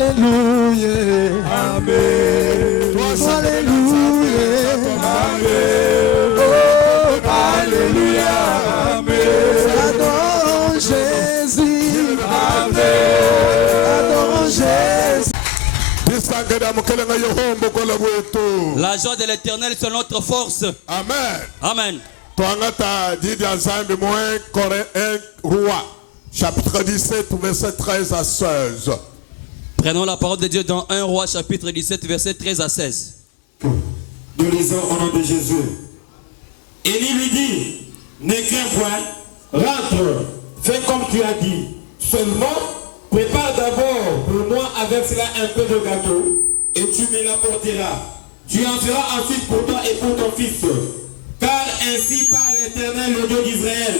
Alléluia. Amen. Alléluia. Amen. Oh, Alléluia. Amen. Adorons Jésus. Amen. Adorons Jésus. La joie de l'Éternel, c'est notre force. Amen. Amen. Chapitre 17, verset 13 à 16. Prenons la parole de Dieu dans 1 Roi, chapitre 17, verset 13 à 16. Nous lisons au nom de Jésus. Élie lui dit, ne crains point, rentre, fais comme tu as dit. Seulement, prépare d'abord pour moi avec cela un peu de gâteau, et tu me l'apporteras. Tu en feras ensuite pour toi et pour ton fils. Car ainsi parle l'Éternel, le Dieu d'Israël.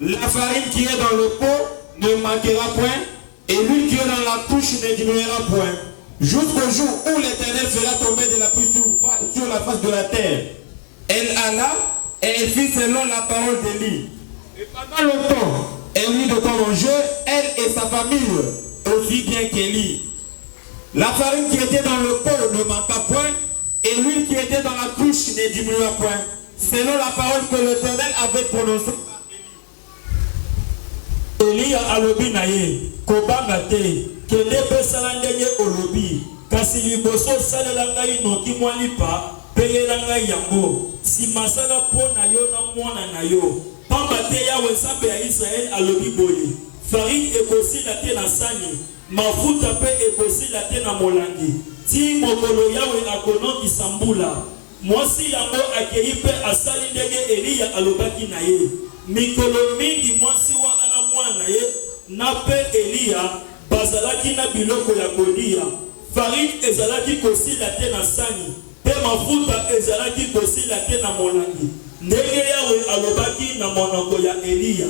La farine qui est dans le pot ne manquera point, et l'huile qui est dans la couche ne diminuera point, jusqu'au jour où l'Éternel fera tomber de la pluie sur la face de la terre. Elle alla et elle fit selon la parole d'Élie. Et pendant longtemps, elle mit de quoi manger, elle et sa famille, aussi bien qu'Élie. La farine qui était dans le pot ne manqua point, et l'huile qui était dans la couche ne diminua point, selon la parole que l'Éternel avait prononcée. Elia alobi na ye kobanga te kende pesala ndenge olobi kasi liboso salela ngai noki mwalipa peyela ngai yango simasala mpo na yo na mwana na yo pamba te yawe nzambe ya Israel alobi boye farine ekosila te na sani mafuta mpe ekosila te na molangi ti mokolo yawe akonokisa mbula mwasi yango akei mpe asali ndenge Eliya alobaki na ye mikolo mingi mwasi wana na mwana ye na pe Eliya bazalaki na biloko ya kolia farine ezalaki kosila te na sani pe mafuta ezalaki kosila te na molangi ndenge yawe alobaki na monoko ya Eliya.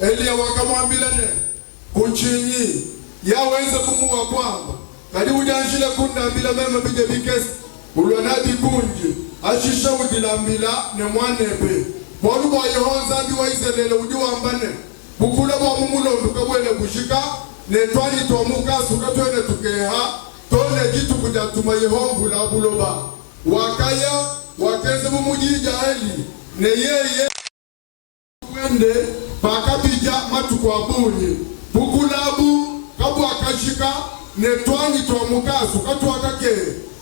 Eliya wakamwambia ne kunchinyi yaweze kumuwa kwamba kadi ujanjile kundambila mema bije bikesi ulonadi kunji ashisha udilambila ne mwanebe Bolu bwa Yehonza bi wa Israeli udi wambane bukule bwa mumulondo kabwele bushika ne twani tomuka suka twene tukeha tone kitu kudatuma Yehova la buloba wakaya wakeze mumujija eli ne yeye wende bakabija matuko abunye bukulabu kabu akashika ne twani tomuka suka twakake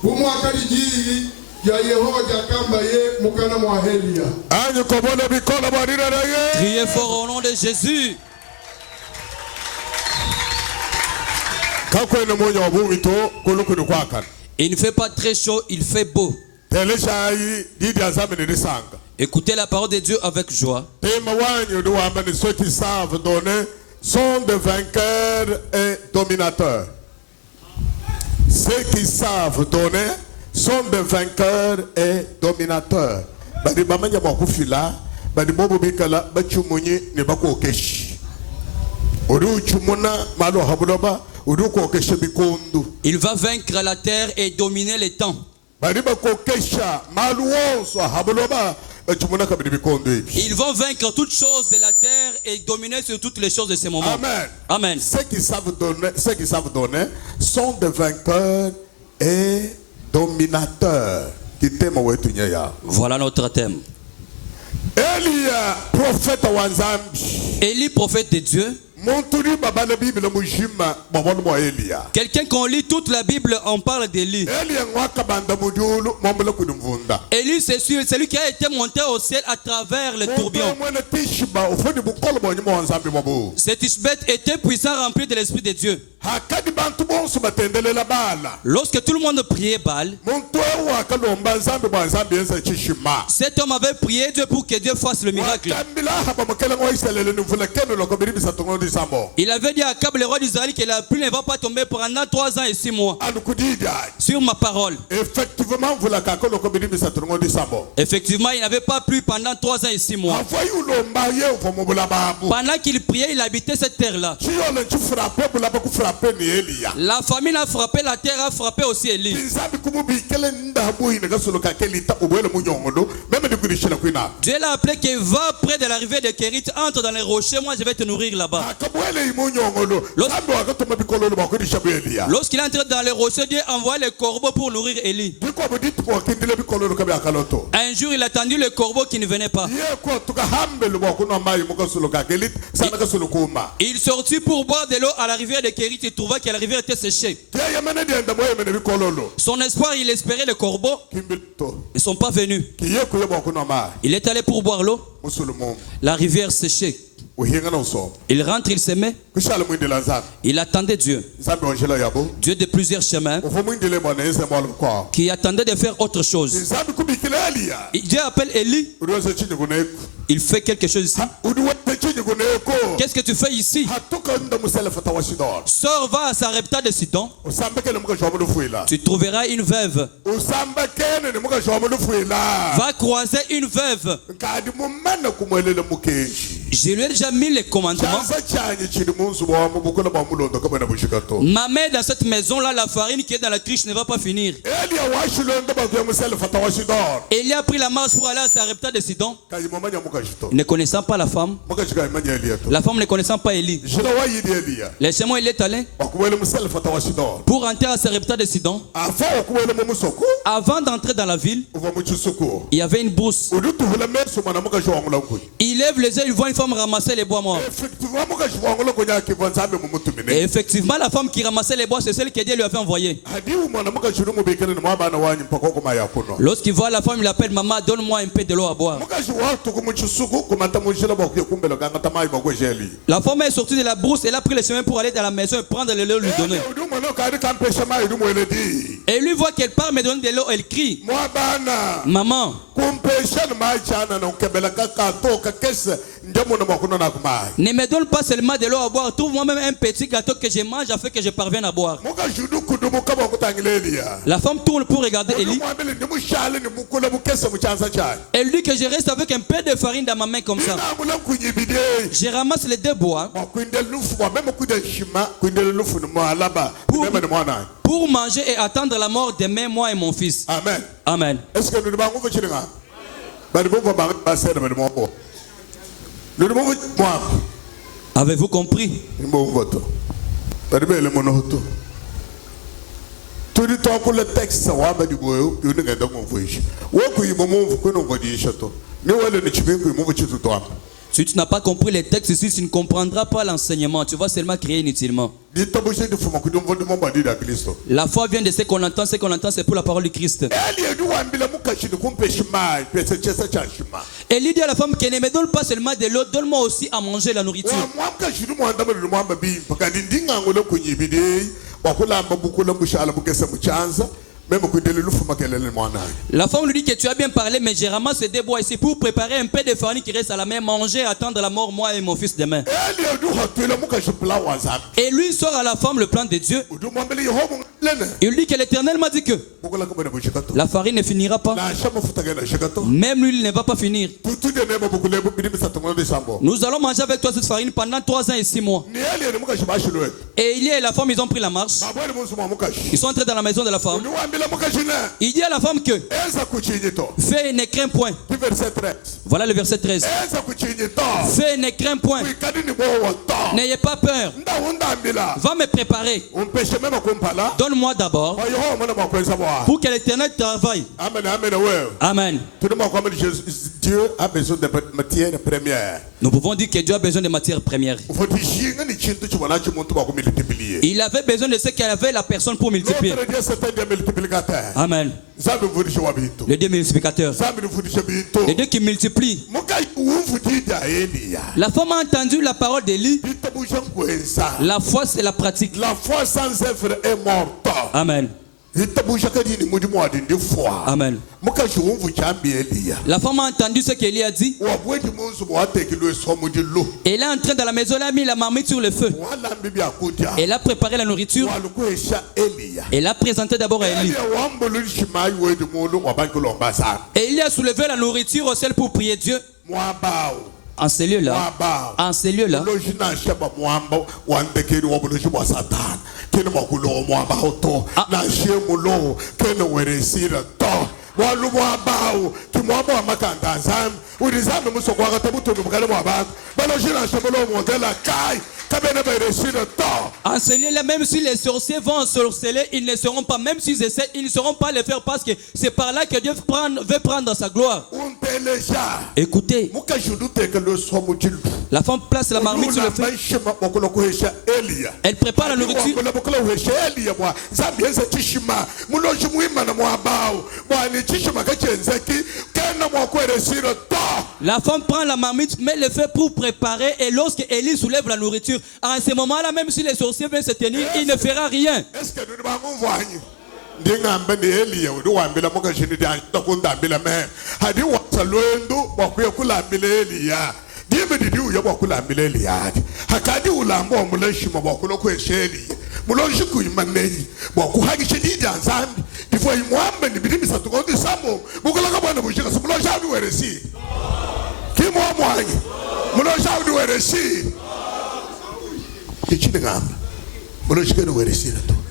bumu akaliji ya Yehoja kamba ye mukana mwa Elia. Criez fort au nom de Jésus. Il ne fait pas très chaud, il fait beau. Écoutez la parole de Dieu avec joie. Ceux qui savent donner sont des vainqueurs et dominateurs. Ceux qui savent donner sont des vainqueurs et dominateurs. Badi bamanya mwakufila, badi bobo bikala bachumunyi ne bako keshi. Odu chumuna malo habuloba, odu ko keshi bikundu. Il va vaincre la terre et dominer les temps. Badi bako kesha maluo so habuloba. Ils vont vaincre toutes choses de la terre et dominer sur toutes les choses de ce moment. Amen. Amen. Ceux qui savent donner sont des vainqueurs et dominateurs. Voilà notre thème. Élie, prophète de Dieu. Quelqu'un qu'on lit toute la Bible, on parle d'Élie. Élie, c'est celui qui a été monté au ciel à travers le tourbillon. Cet Ishbeth était puissant, rempli de l'Esprit de Dieu. Lorsque tout le monde priait Baal, cet homme avait prié Dieu pour que Dieu fasse le miracle. Il avait dit à Akab, le roi d'Israël, que la pluie ne va pas tomber pendant 3 ans et 6 mois. Sur ma parole. Effectivement, il n'avait pas plu pendant 3 ans et 6 mois. Pendant qu'il priait, il habitait cette terre-là. La famine a frappé, la terre a frappé aussi Élie. Dieu l'a appelé qu'il va près de la rivière de Kérit, entre dans les rochers, moi je vais te nourrir là-bas. Lorsqu'il est entré dans les rochers, Dieu envoie les corbeaux pour nourrir Élie. Un jour, il a attendu le corbeau qui ne venait pas. Il sortit pour boire de l'eau à la rivière de Kérit. Il trouva que la rivière était séchée. Son espoir, il espérait les corbeaux. Ils ne sont pas venus. Il est allé pour boire l'eau. La rivière séchée. Il rentre, il s'aimait. Il attendait Dieu. Dieu de plusieurs chemins qui attendait de faire autre chose. Dieu appelle Élie. Il fait quelque chose ici. Qu'est-ce que tu fais ici? Sors, va à Sarepta de Sidon. Tu trouveras une veuve. Va croiser une veuve. Je lui ai déjà mis les commandements. Ma mère dans cette maison-là, la farine qui est dans la cruche ne va pas finir. Élie a pris la marche pour aller à Sarepta de Sidon. Ne connaissant pas la femme ne connaissant pas Élie. Les chemins, il est allé pour entrer à Sarepta de Sidon. Avant d'entrer dans la ville, il y avait une brousse. Il lève les yeux, il voit une femme ramasser les bois morts. Et effectivement, la femme qui ramassait les bois, c'est celle que Dieu lui avait envoyée. Lorsqu'il voit la femme, il appelle: maman, donne-moi un peu de l'eau à boire. La femme est sortie de la brousse, elle a pris le chemin pour aller dans la maison et prendre de l'eau, lui donner. Et lui voit qu'elle part me donner de l'eau, elle crie: maman, ne me donne pas seulement de l'eau à boire, trouve moi-même un petit gâteau que je mange afin que je parvienne à boire. La femme tourne pour regarder Élie. Elle dit que je reste avec un peu de farine dans ma main comme ça. Je ramasse les deux bois pour manger et attendre la mort demain, moi et mon fils. Amen. Amen. Est-ce que nous avez-vous compris? Si tu n'as pas compris les textes ici, tu ne comprendras pas l'enseignement. Tu vas seulement créer inutilement. La foi vient de ce qu'on entend c'est pour la parole du Christ. Élie dit à la femme qu'elle ne me donne pas seulement de l'eau, donne-moi aussi à manger la nourriture. La femme lui dit que tu as bien parlé, mais je ramasse des bois ici pour préparer un peu de farine qui reste à la main, manger, attendre la mort, moi et mon fils demain. Et lui sort à la femme le plan de Dieu. Il lui dit que l'Éternel m'a dit que la farine ne finira pas. Même l'huile ne va pas finir. Nous allons manger avec toi cette farine pendant 3 ans et 6 mois. Et il et la femme, ils ont pris la marche. Ils sont entrés dans la maison de la femme. Il dit à la femme que fais, ne crains point. Voilà le verset 13. Fais, ne crains point. N'ayez pas peur. Va me préparer. Donne-moi d'abord pour que l'Éternel travaille. Amen. Dieu a besoin de matières premières. Nous pouvons dire que Dieu a besoin de matières premières. Il avait besoin de ce qu'avait la personne pour multiplier. Amen. Le Dieu multiplicateur. Le Dieu qui multiplie. La femme a entendu la parole d'Élie. La foi, c'est la pratique. La foi sans œuvre est morte. Amen. Amen. La femme a entendu ce qu'Élie a dit. Elle est entrée dans la maison, elle a mis la marmite sur le feu. Elle a préparé la nourriture. Elle a présenté d'abord à Élie. Élie a soulevé la nourriture au ciel pour prier Dieu. En ces lieux-là, en ce lieu-là, même si les sorciers vont ensorceler, ils ne seront pas, même s'ils essaient, ils ne seront pas les faire parce que c'est par là que Dieu veut prendre sa gloire. Écoutez, la femme place la marmite sur le feu. Elle prépare la nourriture. La femme prend la marmite, met le feu pour préparer, et lorsque Élie soulève la nourriture, en ce moment-là, même si les sorciers veulent se tenir, il ne fera rien.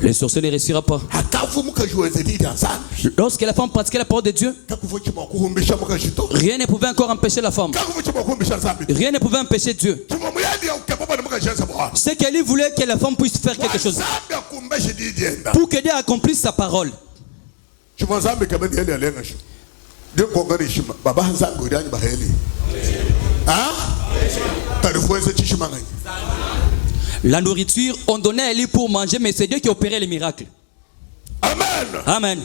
Le sorcier ne réussira pas. Lorsque la femme pratiquait la parole de Dieu, rien ne pouvait encore empêcher la femme. Rien ne pouvait empêcher Dieu. C'est qu'Élie voulait que la femme puisse faire quelque chose pour que Dieu accomplisse sa parole. La nourriture, on donnait à Élie pour manger, mais c'est Dieu qui opérait les miracles. Amen. Amen.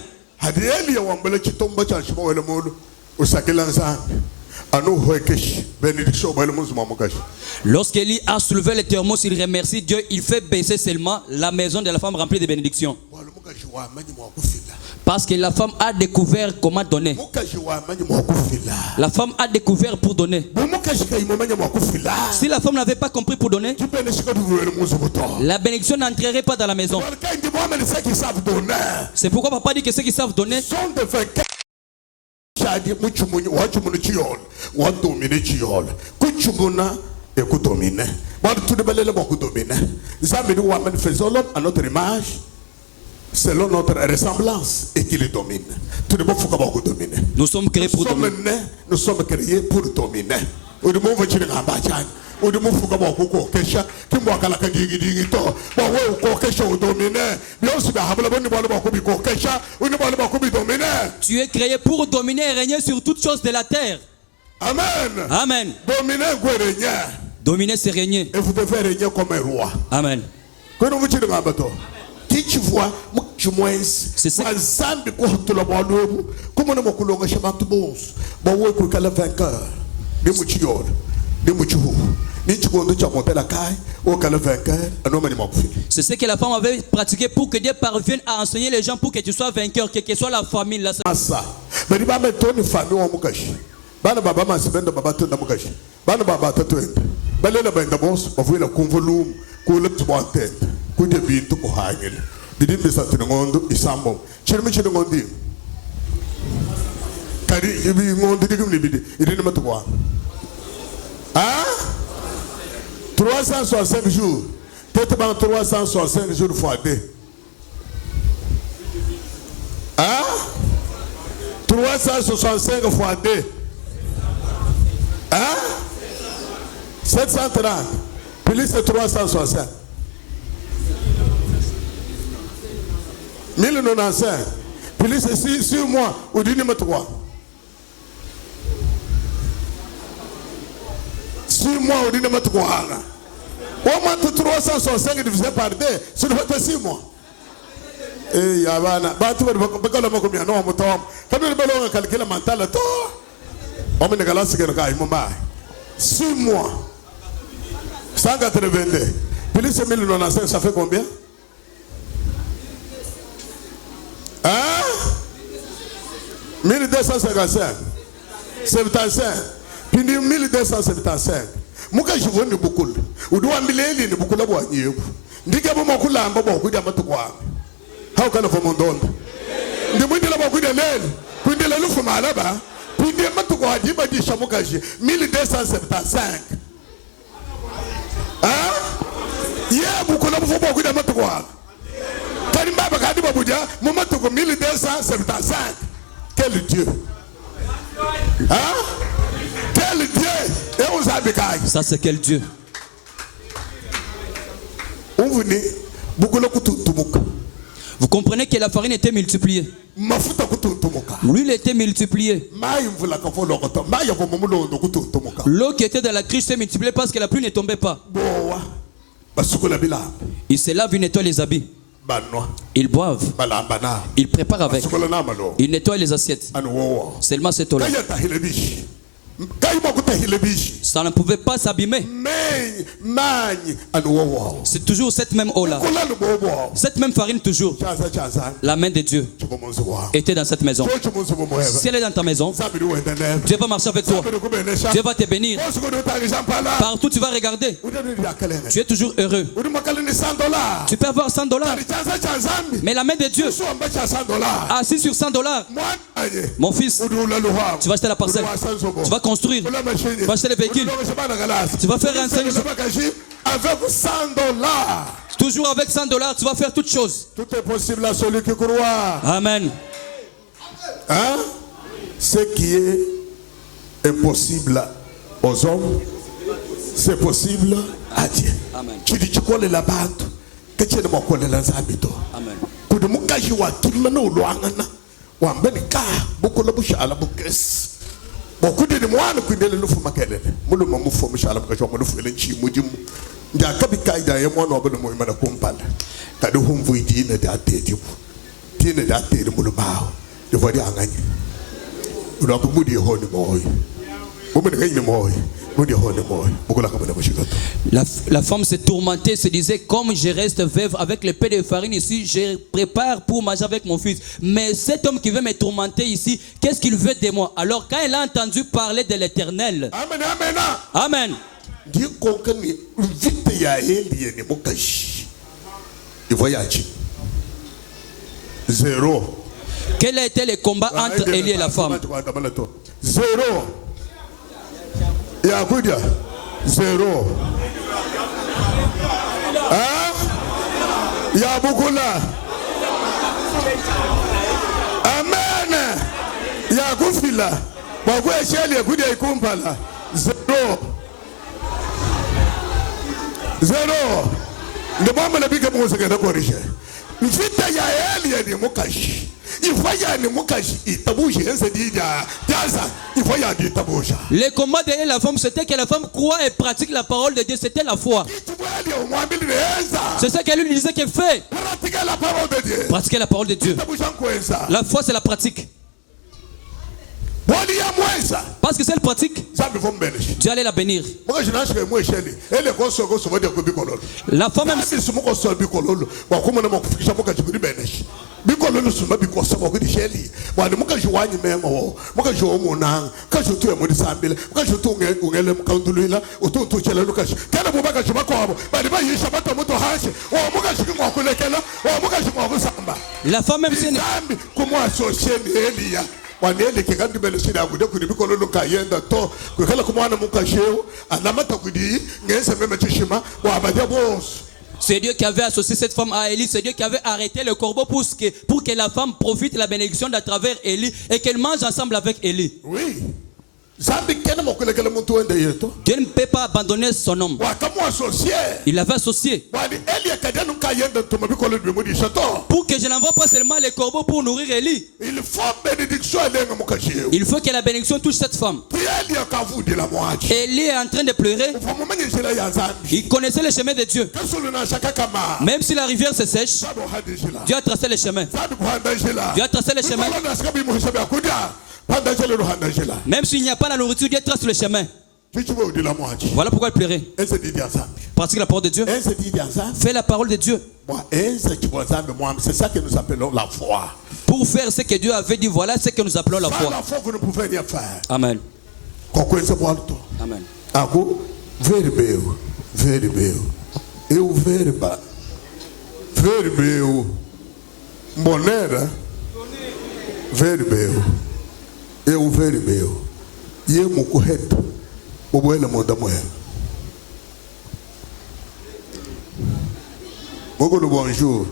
Lorsqu'Élie a soulevé les thermos, il remercie Dieu, il fait baisser seulement la maison de la femme remplie de bénédictions. Parce que la femme a découvert comment donner. La femme a découvert pour donner. Si la femme n'avait pas compris pour donner, la bénédiction n'entrerait pas dans la maison. C'est pourquoi papa dit que ceux qui savent donner selon notre ressemblance et qui les domine. Nous sommes créés pour dominer. Nous sommes créés pour dominer. Tu es créé pour dominer et régner sur toutes choses de la terre. Amen. Amen. Dominer, c'est régner. Et vous devez régner comme un roi. Amen. Tu vois, c'est ça. C'est ce que la femme avait pratiqué pour que Dieu parvienne à enseigner les gens pour que tu sois vainqueur, quelle que soit la famille. Là, ah 365 jours. Peut-être 365 jours fois 2. Ah 365 fois 2. Ah 730. Plus c'est 360. 1095. Plus c'est 6 mois. Ou du numéro 3. 6 mois au numéro 3. Au moins 365 divisé par 2, ça ne fait pas 6 mois. Et Yavana, Batu, Bakalamakumia, non, Moutom, comme le ballon a calculé mental à tout. On me négala, c'est que le 6 mois. 182. Plus c'est 1095, ça fait combien? Hein? 1255. 75. Puis 1275. Muka jivoni bukul. Uduwa mileli ni bukula bwa nyebu. Ndike bo makula amba bo kudia matukwa. How can of mondon? Ndi mwindi la bo kudia leli. Kundi la lufu malaba. Kundi 1275. Hein? Yeah, beaucoup de gens beaucoup de matouwa. Karimba bakadi babuja, moment 1275. Quel Dieu? Hein? Quel Dieu? Et on s'habille. Ça c'est quel Dieu? Vous comprenez que la farine était multipliée. L'huile était multipliée. L'eau qui était dans la cruche s'est multipliée parce que la pluie ne tombait pas. Ils se lavent, ils nettoient les habits. Ils boivent. Ils préparent avec. Ils nettoient les assiettes. Seulement cette eau-là. Ça ne pouvait pas s'abîmer. C'est toujours cette même eau-là. Cette même farine toujours. La main de Dieu était dans cette maison. Si elle est dans ta maison, Dieu va marcher avec toi. Dieu va te bénir. Partout tu vas regarder. Tu es toujours heureux. Tu peux avoir $100. Mais la main de Dieu, assis sur $100, mon fils, tu vas acheter la parcelle. Tu vas construire. Tu vas acheter les véhicules. Tu vas faire un service. Avec $100. Toujours avec $100, tu vas faire toutes choses. Tout est possible à celui qui croit. Amen. Hein? Ce qui est impossible aux hommes, c'est possible à Dieu. Amen. Tu dis tu connais la bande. Que tu ne m'as pas la zabito. Amen. Pour de mon cas, je vois tout le monde au loin. Wambenika, beaucoup de bouche à la bouquesse. Beaucoup de moi ne connaissent le fou maquelle. Moulou mamou fou michala parce que je me fous le chi moudim. Dia kabika ida yemo no beno mo imana kumpala. Kadu hum vui dine da tedi. Dine da tedi moulou bao. Je vois dia ngani. Uno ko mudi honi moy. Moumene ngani moy. Mudi honi moy. Beaucoup la kamana bashikato. La femme s'est tourmentée, se disait comme je reste veuve avec le peu de farine ici, je prépare pour manger avec mon fils. Mais cet homme qui veut me tourmenter ici, qu'est-ce qu'il veut de moi? Alors quand elle a entendu parler de l'Éternel, Amen, amen. Amen. Dieu concerne vite ya Elie ne mokashi. Il voyage. Zéro. Quel a été le combat entre Élie et la femme? Zéro. Yakudia. Zéro. Hein? Yabukula. Amen. Yakufila. Bakwe sheli yakudia ikumpala. Zéro. Zéro. Le moment la bique mon secrétaire corrigé. Vita ya Elie ni mukashi. Il faut y aller mukashi. Itabouji en se dit Gaza. Il faut y aller tabouja. Le combat derrière la femme, c'était que la femme croit et pratique la parole de Dieu. C'était la foi. C'est ça qu'elle lui disait qu'elle fait. Pratiquer la parole de Dieu. Pratiquer la parole de Dieu. La foi, c'est la pratique. Parce que c'est le pratique, Dieu allait la bénir. La femme même. La femme même c'est wanele kekandi belesina akude kudi bikolo lokayenda to kwekala kumwana mukasheo anamata kudi ngese meme tishima wa abadia boss. C'est Dieu qui avait associé cette femme à Élie. C'est Dieu qui avait arrêté le corbeau pour que la femme profite de la bénédiction d'à travers Élie et qu'elle mange ensemble avec Élie. Oui. Dieu ne peut pas abandonner son homme. Il l'avait associé. Pour que je n'envoie pas seulement les corbeaux pour nourrir Élie. Il faut que la bénédiction touche cette femme. Élie est en train de pleurer. Il connaissait le chemin de Dieu. Même si la rivière se sèche, Dieu a tracé le chemin. Dieu a tracé le chemin. Même s'il n'y a pas la nourriture, Dieu trace le chemin. Voilà pourquoi il pleurait. Pratique la parole de Dieu. Fais la parole de Dieu. C'est ça que nous appelons la foi. Pour faire ce que Dieu avait dit, voilà ce que nous appelons la foi. La foi, vous ne pouvez rien faire. Amen. Amen. Very bad. Eu very bad. Very bad. Monera. Very bad. Eu very bad. Ye mukuhet. Mubwele monda moya. Mogo bonjour.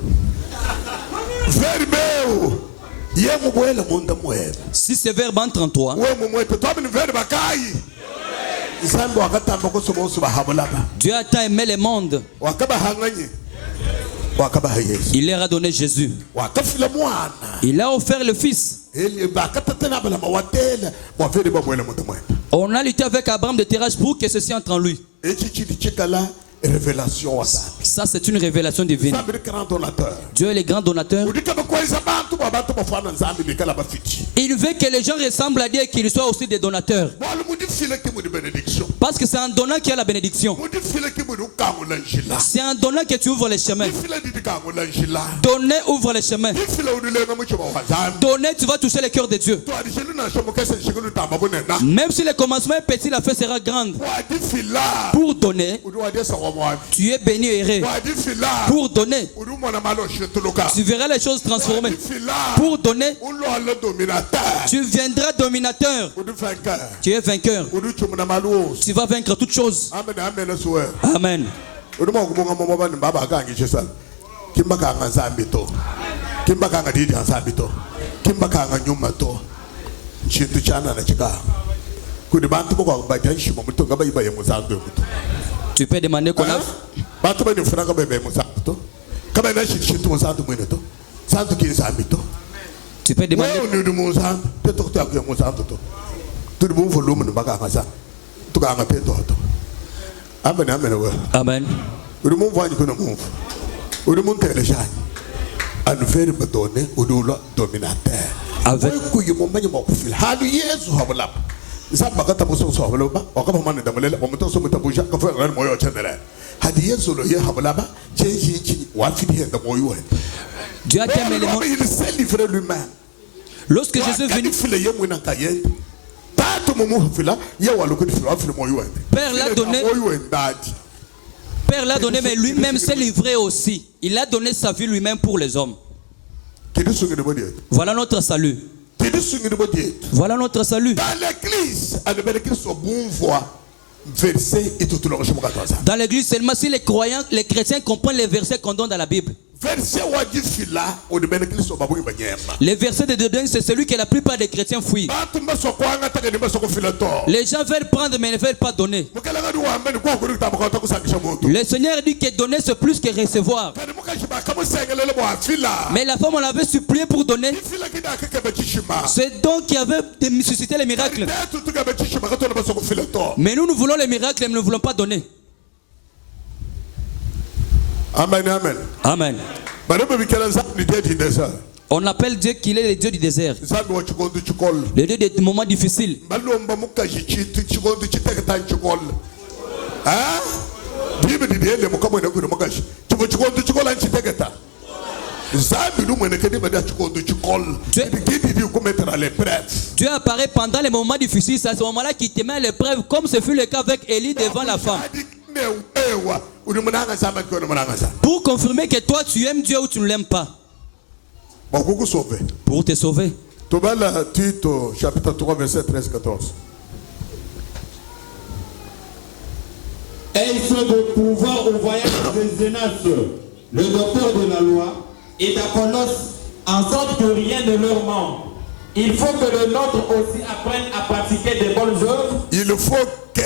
Verbe. Ye mubwele monda moya. Si ce verbe entre en toi, Dieu a tant aimé le monde. Il leur a donné Jésus. Il a offert le Fils. On a lutté avec Abraham de Terach pour que ceci entre en lui. Révélation. Ça, c'est une révélation divine. Dieu est le grand donateur. Il veut que les gens ressemblent à Dieu et qu'ils soient aussi des donateurs. Parce que c'est en donnant qu'il y a la bénédiction. C'est en donnant que tu ouvres les chemins. Donner ouvre les chemins. Donner, tu vas toucher le cœur de Dieu. Même si le commencement est petit, la fin sera grande. Pour donner, tu es béni et heureux. Pour donner, tu verras les choses transformées. Pour donner, tu viendras dominateur. Tu es vainqueur. Tu vas vaincre toutes choses. Amen. Tu peux demander qu'on a. Tu peux demander. Amen. Dieu a aimé le monde. Lorsque Jésus est venu, Père l'a donné, mais lui-même s'est livré aussi. Il a donné sa vie lui-même pour les hommes. Voilà notre salut. Voilà notre salut. Dans l'église, seulement si les croyants, les chrétiens comprennent les versets qu'on donne dans la Bible. Les versets de dedans, c'est celui que la plupart des chrétiens fuient. Les gens veulent prendre mais ne veulent pas donner. Le Seigneur dit que donner c'est plus que recevoir. Mais la femme, on l'avait supplié pour donner. C'est donc qui avait suscité les miracles. Mais nous voulons les miracles, mais nous ne voulons pas donner. Amen, amen. Amen. On appelle Dieu qu'il est le Dieu du désert. Le Dieu des moments difficiles. Dieu apparaît pendant les moments difficiles. C'est à ce moment-là qu'il te met à l'épreuve, comme ce fut le cas avec Élie devant la femme. Pour confirmer que toi tu aimes Dieu ou tu ne l'aimes pas. Pour te sauver. Tito chapitre 3 verset 13-14. Et il faut de pouvoir au voyage de Zénas, le docteur de la loi, et d'Apollos, en sorte que rien ne leur manque. Il faut que le nôtre aussi apprenne à pratiquer des bonnes œuvres. Il faut que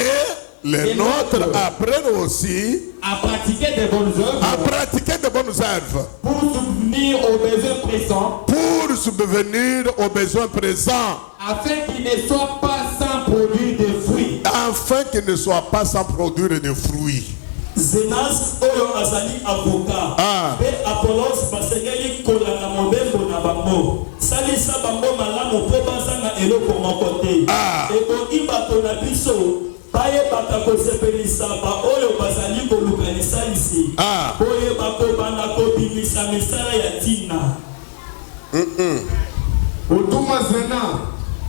les nôtres apprennent aussi à pratiquer des bonnes œuvres. À pratiquer des bonnes œuvres. Pour subvenir aux besoins présents. Pour subvenir aux besoins présents. Afin qu'ils ne soient pas sans produire des fruits. Afin qu'ils ne soient pas sans produire des fruits. Zénas oyo azali avocat. Et Apollos basengeli kolanda mobembo na bango. Salisa bango malamu po bazanga eloko moko te. Eko bato na biso baye batako sepelisa ba oyo bazali kolukanisa ici. Boye bako bana ko bimisa misala ya tina. Otuma Zena.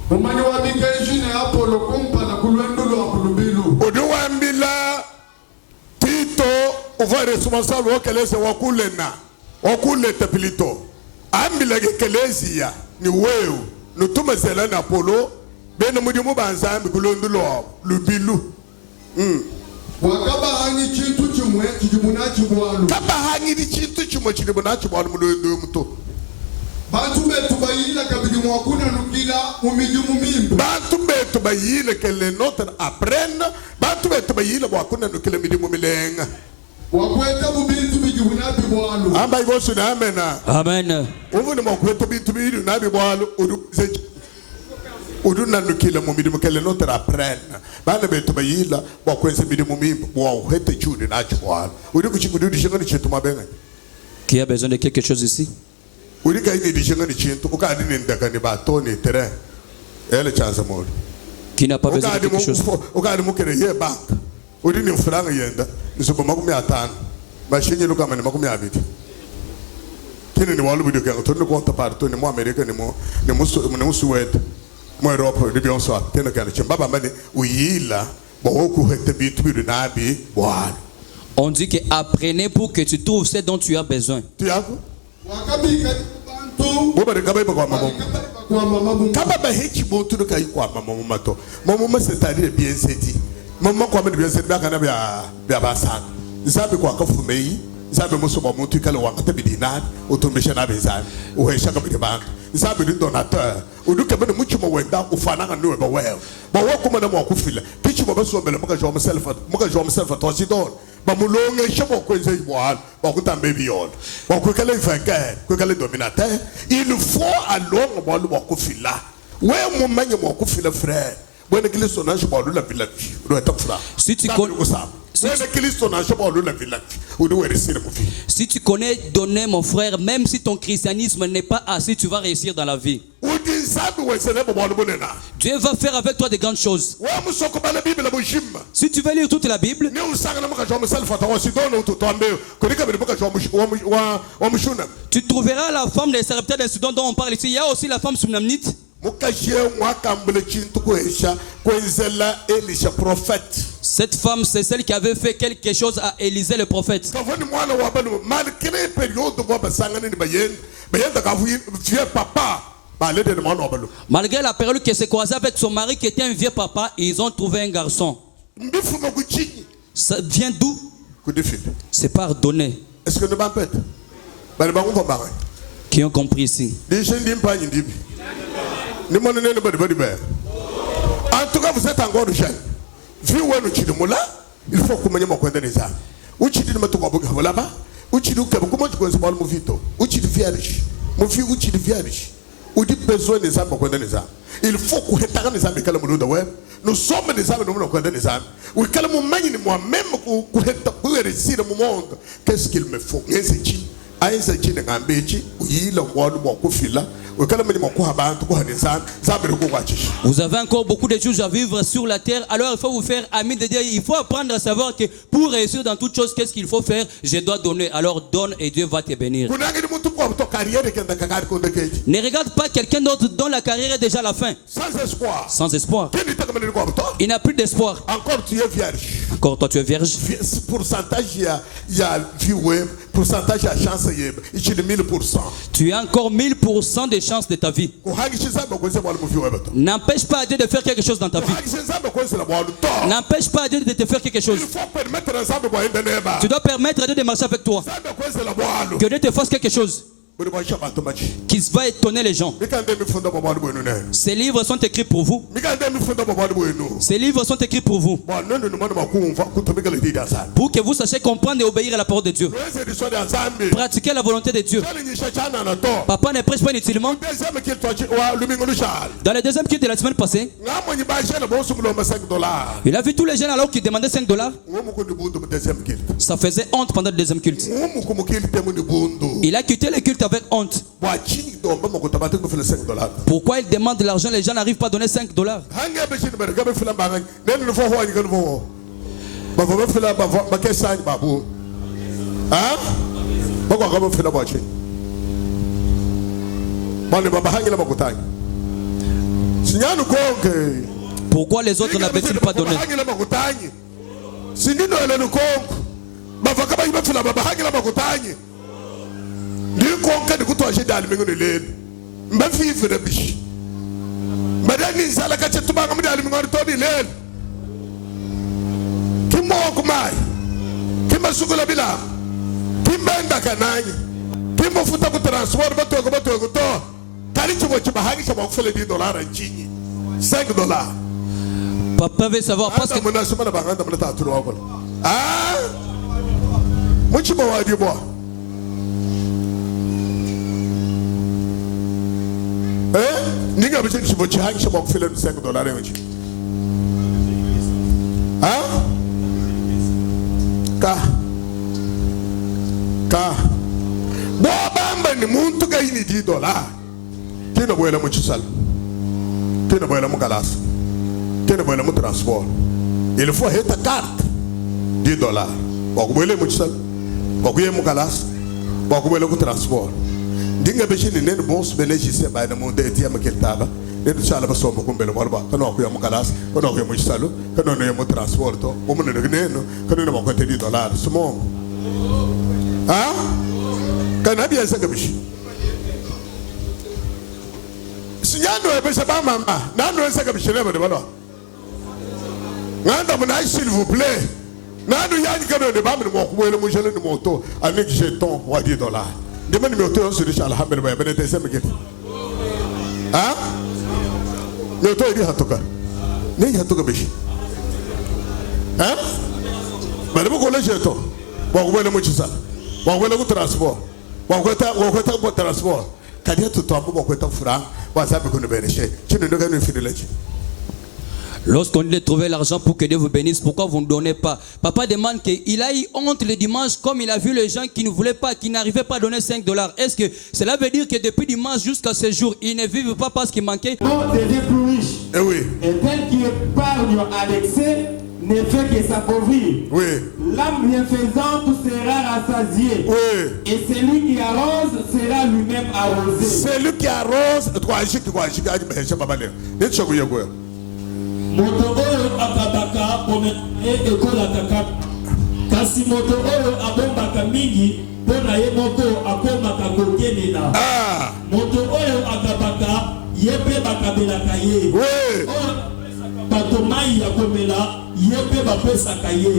Omani wa bikejine Apollo kumpa na kulwendulo akulubilu. Oduwambila Tito uva responsable wakeleze wakulena wakulete pilito ambila ekelezia ni wewe nutume zelana Apollo bene mudimu banzambi kulondulo lubilu wakabahangi chintu chimwe chijimunachibwalo kabahangiri chintu chimwe chijimunachibwalo mulondu muto bantu betu bayila kabili mwakuna nukila umijumu mimba bantu betu bayile kele notre apprendre bantu betu bayile mwakuna nukila midimu milenga wakweta bubintu bijibunabi bwalo amba igosu na amena Amen. uvu ni mwakweta bintu bijibu nabi bwalo udu nanukila mu midimu kele notre apprendre bana betu bayila mwakwense midimu mimba mwahete chudi nachi bwalo udu kuchikudu dishingani chetu mabenga. Qui a besoin de quelque chose ici? Uri ka ini dishingani chintu ukadi ni ndakani batoni tere ele chanza mori Qui n'a pas besoin de quelque chose? ukadi mukere ye bank uri ni franga yenda nisuko 50 mashinyi luka mani 20 kini ni walu bidio kengo tonu konta parto ni mo Amerika ni mo Suwede mo Europe di bionso tena kana chimbaba mani uyila boku hete bitu bidu nabi bwana. On dit que apprenez pour que tu trouves ce dont tu as besoin. Tu yako wakabika bantu boba rekaba kwa mama kwa mama kama bahechi bontu no kai kwa mama mato mama setari bien seti mama kwa mama bien seti baka na bia basana zabe kwa kafumei zabe muso ba muntu kala wa kata bidina otombesha na bezana uhesha ka bidibanga zabe ndi donateur uduka bene mucho mo wenda ufana ka no ba wewe ba wo kuma na mo kufila kichi mo baso bele muka jo myself to sidon ba mulonge shabo kwenze ibwal ba kutambe biyon ba kwekale fanka kwekale dominateur il faut alongo ba lu ba kufila we mo manye mo kufila frère bwana Kristo na shabo lu la village do etafra Si tu connais Si tu connais donner mon frère, même si ton christianisme n'est pas assez, tu vas réussir dans la vie. Dieu va faire avec toi de grandes choses. Si tu veux lire toute la Bible, tu trouveras la femme des Sarepta de Sidon dont on parle ici. Il y a aussi la femme sunamnite. Cette femme, c'est celle qui avait fait quelque chose à Élisée le prophète. Malgré la période qu'elle s'est croisée avec son mari qui était un vieux papa, ils ont trouvé un garçon. Ça vient d'où? C'est par donner. Est-ce que Qui ont compris ici? En tout cas, vous êtes encore jeune. Il faut que vous soyez des armes. Vous êtes des là-bas. Vous êtes des comment tu connais le vito? Vous êtes vierge. Mon fils, vous êtes vierge. Vous avez besoin des armes pour connaître les armes. Il faut que vous ayez des armes pour web. Nous sommes des armes pour connaître les armes. Oui, quand moi-même, pour réussir le monde, qu'est-ce qu'il me faut? Vous avez encore beaucoup de choses à vivre sur la terre. Alors il faut vous faire ami de Dieu. Il faut apprendre à savoir que pour réussir dans toutes choses, qu'est-ce qu'il faut faire? Je dois donner. Alors donne et Dieu va te bénir. Ne regarde pas quelqu'un d'autre dont la carrière est déjà à la fin. Sans espoir. Sans espoir. Il n'a plus d'espoir. Encore tu es vierge. Encore toi tu es vierge. Pourcentage il y a vie web. Pourcentage il y a chance. Tu as encore 1000% de chance de ta vie. N'empêche pas à Dieu de faire quelque chose dans ta vie. N'empêche pas à Dieu de te faire quelque chose. Tu dois permettre à Dieu de marcher avec toi. Que Dieu te fasse quelque chose qui va étonner les gens. Ces livres sont écrits pour vous. Ces livres sont écrits pour vous. Pour que vous sachiez comprendre et obéir à la parole de Dieu. Pratiquer la volonté de Dieu. Papa ne prêche pas inutilement. Dans le deuxième culte de la semaine passée, il a vu tous les jeunes alors qu'ils demandaient $5. Ça faisait honte pendant le deuxième culte. Il a quitté le culte avec honte. Pourquoi il demande de l'argent? Les gens n'arrivent pas à donner $5. Pourquoi les autres n'avaient-ils pas donné? Madani sala ka chetuba ngamdi ali ngor to di len. Kimmo kumai. Kimma sugula bila. Kimba kanani. Kimmo futa ku transport bato to. Kali chubo chibahangi chabo fele $10 en chini. $5. Papa veut savoir parce que ah mucho mo wadi bo ninga biche chibo chihangi chabo fele $5 en chini. Ah ka bo bamba ni muntu ga ini $10 kina boela mucho sal kina boela mu kalas kina boela mu transport il faut heta carte $10 boko boela mucho sal boko ye mu kalas boko boela ku transport dinga be chini nen bons bénéficier ba na monde etia makeltaba nen chala ba sombo kumbele barba kana ku ya mu kalas kana ku ya mucho sal kana no ye mu transport to o mu ne neno kana no boko te $10 sumo ah kana bien ça gabishi sinyando ebesha ba mama nando esa gabishi ne ba balo nganda mona s'il vous plaît nando yani kana de ba mi mo ku ele mo jele ni moto avec jeton wa $10 demande mi auto sur inshallah alhamdulillah ben te sembe ah mi auto edi hatoka ne hatoka bishi ah ba de ko le jeton ba ku ele mo chisa ba ku ele ku transport ba ku ta transport kadia to to ba ku ta franc ba sa be ko ne beneche chine ndo ga no fideleji. Lorsqu'on dit de trouver l'argent pour que Dieu vous bénisse, pourquoi vous ne donnez pas? Papa demande qu'il a eu honte le dimanche comme il a vu les gens qui ne voulaient pas, qui n'arrivaient pas à donner $5. Est-ce que cela veut dire que depuis dimanche jusqu'à ce jour, ils ne vivent pas parce qu'il manquait? Non, devient plus riche. Eh oui. Et tel qui épargne à l'excès ne fait que s'appauvrir. Oui. L'âme bienfaisante sera rassasiée. Oui. Et celui qui arrose sera lui-même arrosé. Celui qui arrose, moto oyo akabaka ekolaka kaka kasi moto oyo abombaka mingi mpo na ye moko akomaka kokelela moto oyo akabaka ye mpe bakabelaka ye oyo bato mai ya komela ye mpe bapesaka ye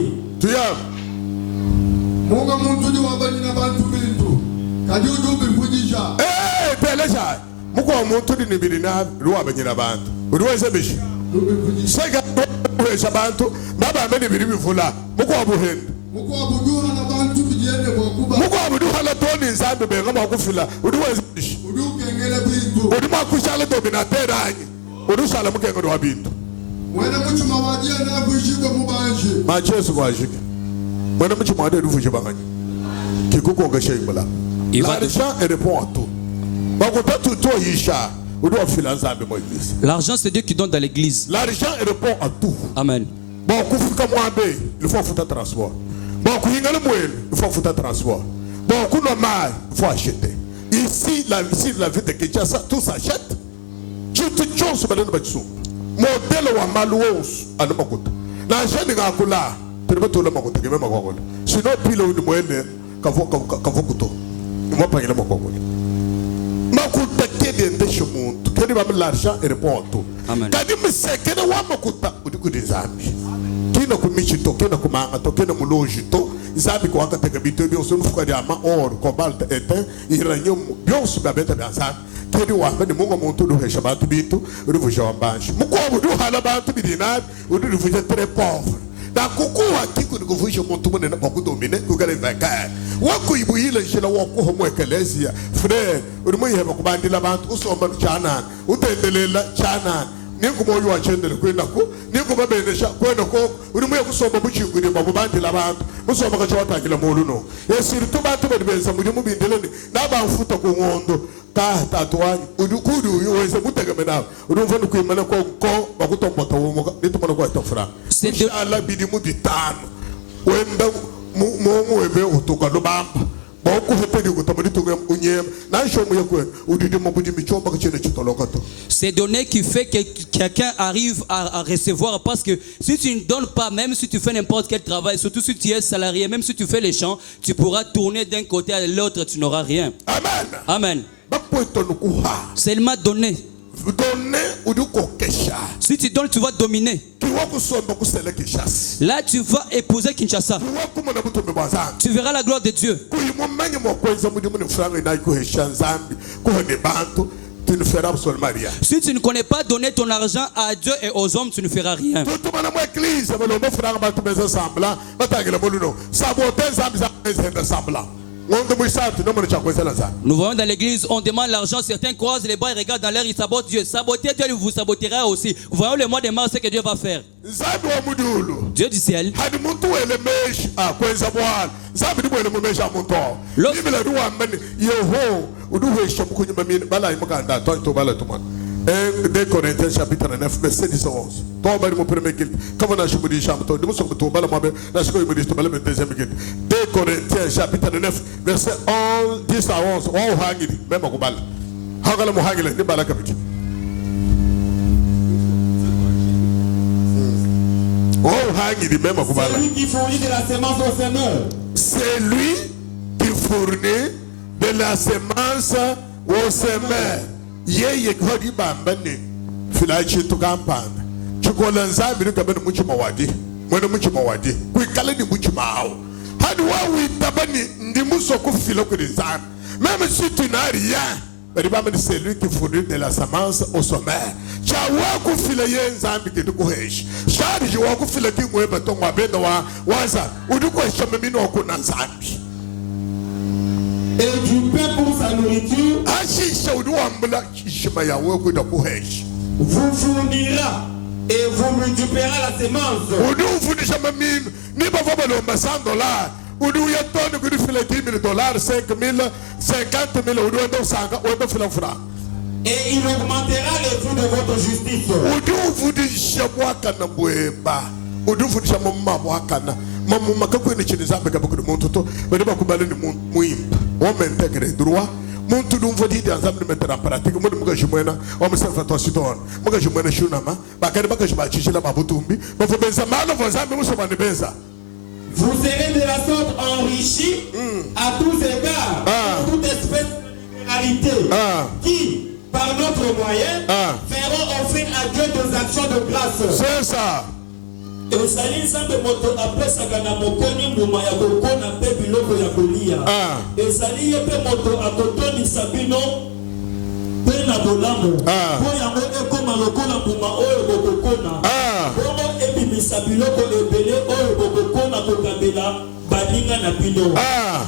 munga muntu di wabanyina bantu bintu kadi udubivujisha peleja muko muntu di nibirina ruwabanyina bantu uruweze bishi sega ruweze bantu baba amene biri bivula muko abuhenda muko abuduha na bantu bijende bokuba muko abuduha la toni nzambe benga makufila uruweze bishi udukengele bintu uduma kushala to binateranye urushala mukengo do bintu wena muchuma wajia na bujiko mubanje machesu kwajike wena muchuma wade rufuje banganye kikuko ngashengula l'argent répond à tout. L'argent, c'est Dieu qui donne dans l'église. L'argent répond à tout. Amen. Bon, il faut foutre transport. Bon, il faut foutre transport. Bon, il faut acheter. Ici, la vie de Kinshasa, tout s'achète. Toute chose, modèle ou malouos, à nous m'écoute. L'argent n'est pas là. Sinon, puis le moyen, kavokuto. Moi, pas le mot. Makuta kede muntu kede ba l'argent et répond à tout. Kadi msekene wa makuta udiku dizambi. Kina kumichito kina kumanga to kina mulojito zabi ko akateka bito so nufuka dia ma or cobalt éteint iranium bien su babeta dansa kedi wa ngani mungo muntu do hesha bantu bito udivu jawambanshi muko budu hala bantu bidina udivu très pauvre. Da kukuwa kiku ni kuvusha muntu mune na kudomine kugale vaka wako ibuhile njela wako homo ekelesia frère ulimu yeba kubandila bantu usomba chana utendelela chana ningu moyo wa chendele kwenda ko ningu babendesha kwenda ko ulimu yakusomba buchinguri babandila bantu musomba ka chawata kila moluno yesiri to bantu bebenza mulimu bindeleni naba mfuta ku ngondo ta tatwani udukudu yoweze mutegemena urumva kwimana ko bakutombota wo nitumana ko tafra c'est Allah bidimu ditano wenda mu ebe utuka lubamba c'est donné qui fait que quelqu'un arrive à recevoir, parce que si tu ne donnes pas, même si tu fais n'importe quel travail, surtout si tu es salarié, même si tu fais les champs, tu pourras tourner d'un côté à l'autre, tu n'auras rien. Amen. Amen. Seulement donner. Si tu donnes, tu vas dominer. Là, tu vas épouser Kinshasa. Tu verras la gloire de Dieu. Si tu ne connais pas donner ton argent à Dieu et aux hommes, tu ne feras rien. Nous voyons dans l'église, on demande l'argent, certains croisent les bras et regardent dans l'air, ils sabotent Dieu. Saboter Dieu vous sabotera aussi. Nous voyons le mois de mars, ce que Dieu va faire. Dieu du ciel. Deux Corinthiens chapitre 9 verset 10 à 11. Toi bali mon premier guide. Comme on a joué du champ, toi nous sommes tout bala moi na ce que me dit bala deuxième guide. Deux Corinthiens chapitre 9 verset 10 à 11. Oh hangili même ko bala. Hangala mo hangile ni bala kabiti. Oh hangili même ko bala. Celui qui fournit de la semence au semeur. C'est lui qui fournit de la semence au semeur. Yeye godi bambane filachi tukampanda chikola nzambi nikabani muchima wadi mwene muchima wadi kuikale ni muchima hao hadi wawi tabani ndi muso kufila kuri nzambi même si tu n'as rien c'est lui qui fournit de la semence au sommaire chawa kufila ye nzambi kitu kuheshi shadi jiwa kufila kingwe batongwa benda wa waza uduko shamamino kuna nzambi. Et du pain pour sa nourriture vous fournira et vous multipliera la semence. Et il augmentera les fruits de votre justice. Mamu makakwene chini zambe kabukuru muntu to bade bakubale ni muimba wome integre droit muntu dumvo didi anzambe metera pratique mudu mugajumwena omusefa to sidon mugajumwena shunama bakari bakajuma chichila mabutumbi bafo benza malo vozambe musomani benza. Vous serez de la sorte enrichis à tous égards, toute espèce de libéralité qui, par notre moyen, feront offrir à Dieu des actions de grâce. C'est ça. ezali nzambe moto apesaka na mokoni mbuma ya kokona mpe biloko ya kolia ezali ye mpe moto akotondisa bino mpe na bolamu mpo yango ekoma lokola mbuma oyo bokokona bongo ebimisa biloko ebele oyo bokokona kokabela baninga na bino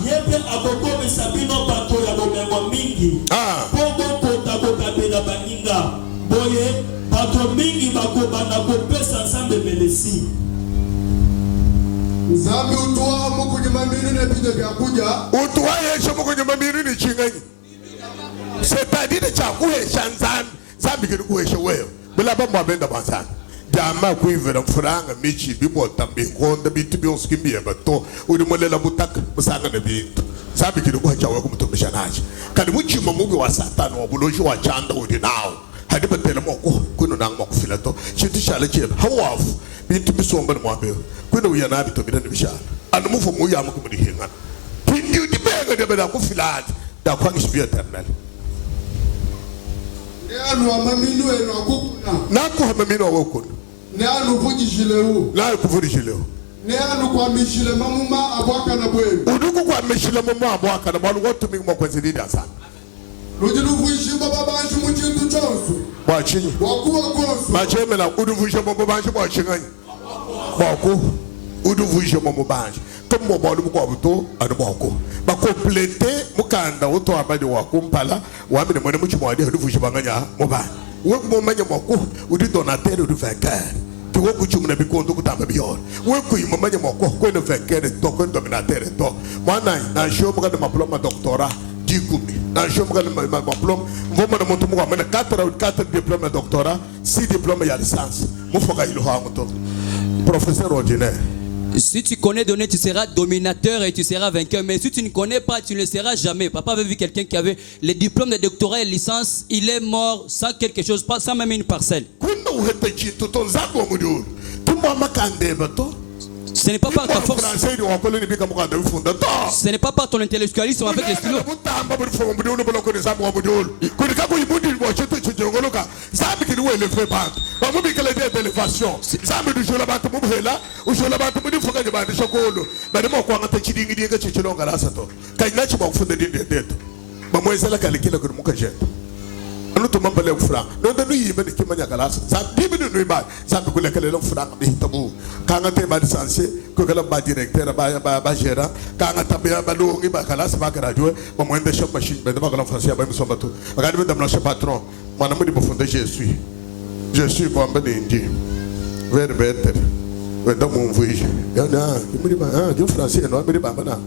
ye mpe akokomisa bino bato ya bomengo mingi mpo bokota kokabela baninga boye bato mingi bakobanda kopesa nzambe melesi. Nzambe utuwa mukunyuma mbili ne bide byakuja. Utuwa yesho mukunyuma mbili ni chinganyi. C'est-à-dire chakuhesha nzambe. Nzambe kikuhesha wewe. Bila bambo abenda bansana. Jama kuivera mfuranga michi bibo tambi konda bitu bionskimbi bato. Ulimulela butaka musanga na bintu. Nzambe kikuhesha wewe kumutumisha naji. Kani muchi mamugi wa satani wa buloji wa chanda udi nao. Hadi batela moko kuno nang moko filato chitu shala cheba hawafu bintu bisomba no mwabe kuno uyana bito bidani bishala anu mufo muya mako mudi hinga pindu dibega de beda ku filati da kwa ngisbi eternal ne anu amaminu eno akukuna na ko amaminu awokuna ne anu vujishileu la ku vujishileu ne anu kwa mishile mamuma abwaka na bwe uduku kwa mishile mamuma abwaka na balu wotu mingi moko zididi asana Lujiru vuishimba babanji muchintu chonsu. Bwachinyi. Wakuwa konsu. Machemela udu vuishimba babanji bwachinganyi. Bwaku. Udu vuishimba babanji. Tumbo bwalu mkwa buto anu bwaku. Bakomplete mukanda uto abadi waku mpala. Wamine mwene mchimwadi udu vuishimba nganya mubani. Weku mwemanya mwaku udu donatere udu vankari. Tuwoku chumuna bikondo kutamba biyori. Weku imamanya mwaku kwene vankari to kwene dominatere to. Mwana na show mkanda maploma doktora. Dikumi. Na je me rappelle ma diplôme. Vous me montrez moi mais 4 diplômes de doctorat, 6 diplômes de licence. Mon frère il a un professeur ordinaire. Si tu connais donner, tu seras dominateur et tu seras vainqueur. Mais si tu ne connais pas, tu ne le seras jamais. Papa avait vu quelqu'un qui avait les diplômes de doctorat et licence. Il est mort sans quelque chose, pas sans même une parcelle. Ce n'est pas par ta force. Ce n'est pas par ton intellectualisme avec les stylos. bika ko ibudi bo cheto chijongoloka zambi kini wele fe bank ba mu bikala de elevation zambi du jola bantu mu hela u jola bantu mu difuka de bandi shokolo ba de mo kwa ngata chidingi dinga chichilonga lasato kayina chi ba kufunde de deto ba mo ezela kalikila ko mu kajeta anu to mambale ufra no da nuyi be ke manya galasa za bibi no ba za bi kula kala ufra bi tabu kanga te ba lisanse ko kala ba directeur ba gera kanga tabe ba lo ngi ba galasa ba gradué ba mo ende shop machine be ba kala français ba mi so batu ba ga be damna patron mana mo di bo fonde je suis ko amba de ndi ver better we da mo vuij ya na mo di ba je français no be ba na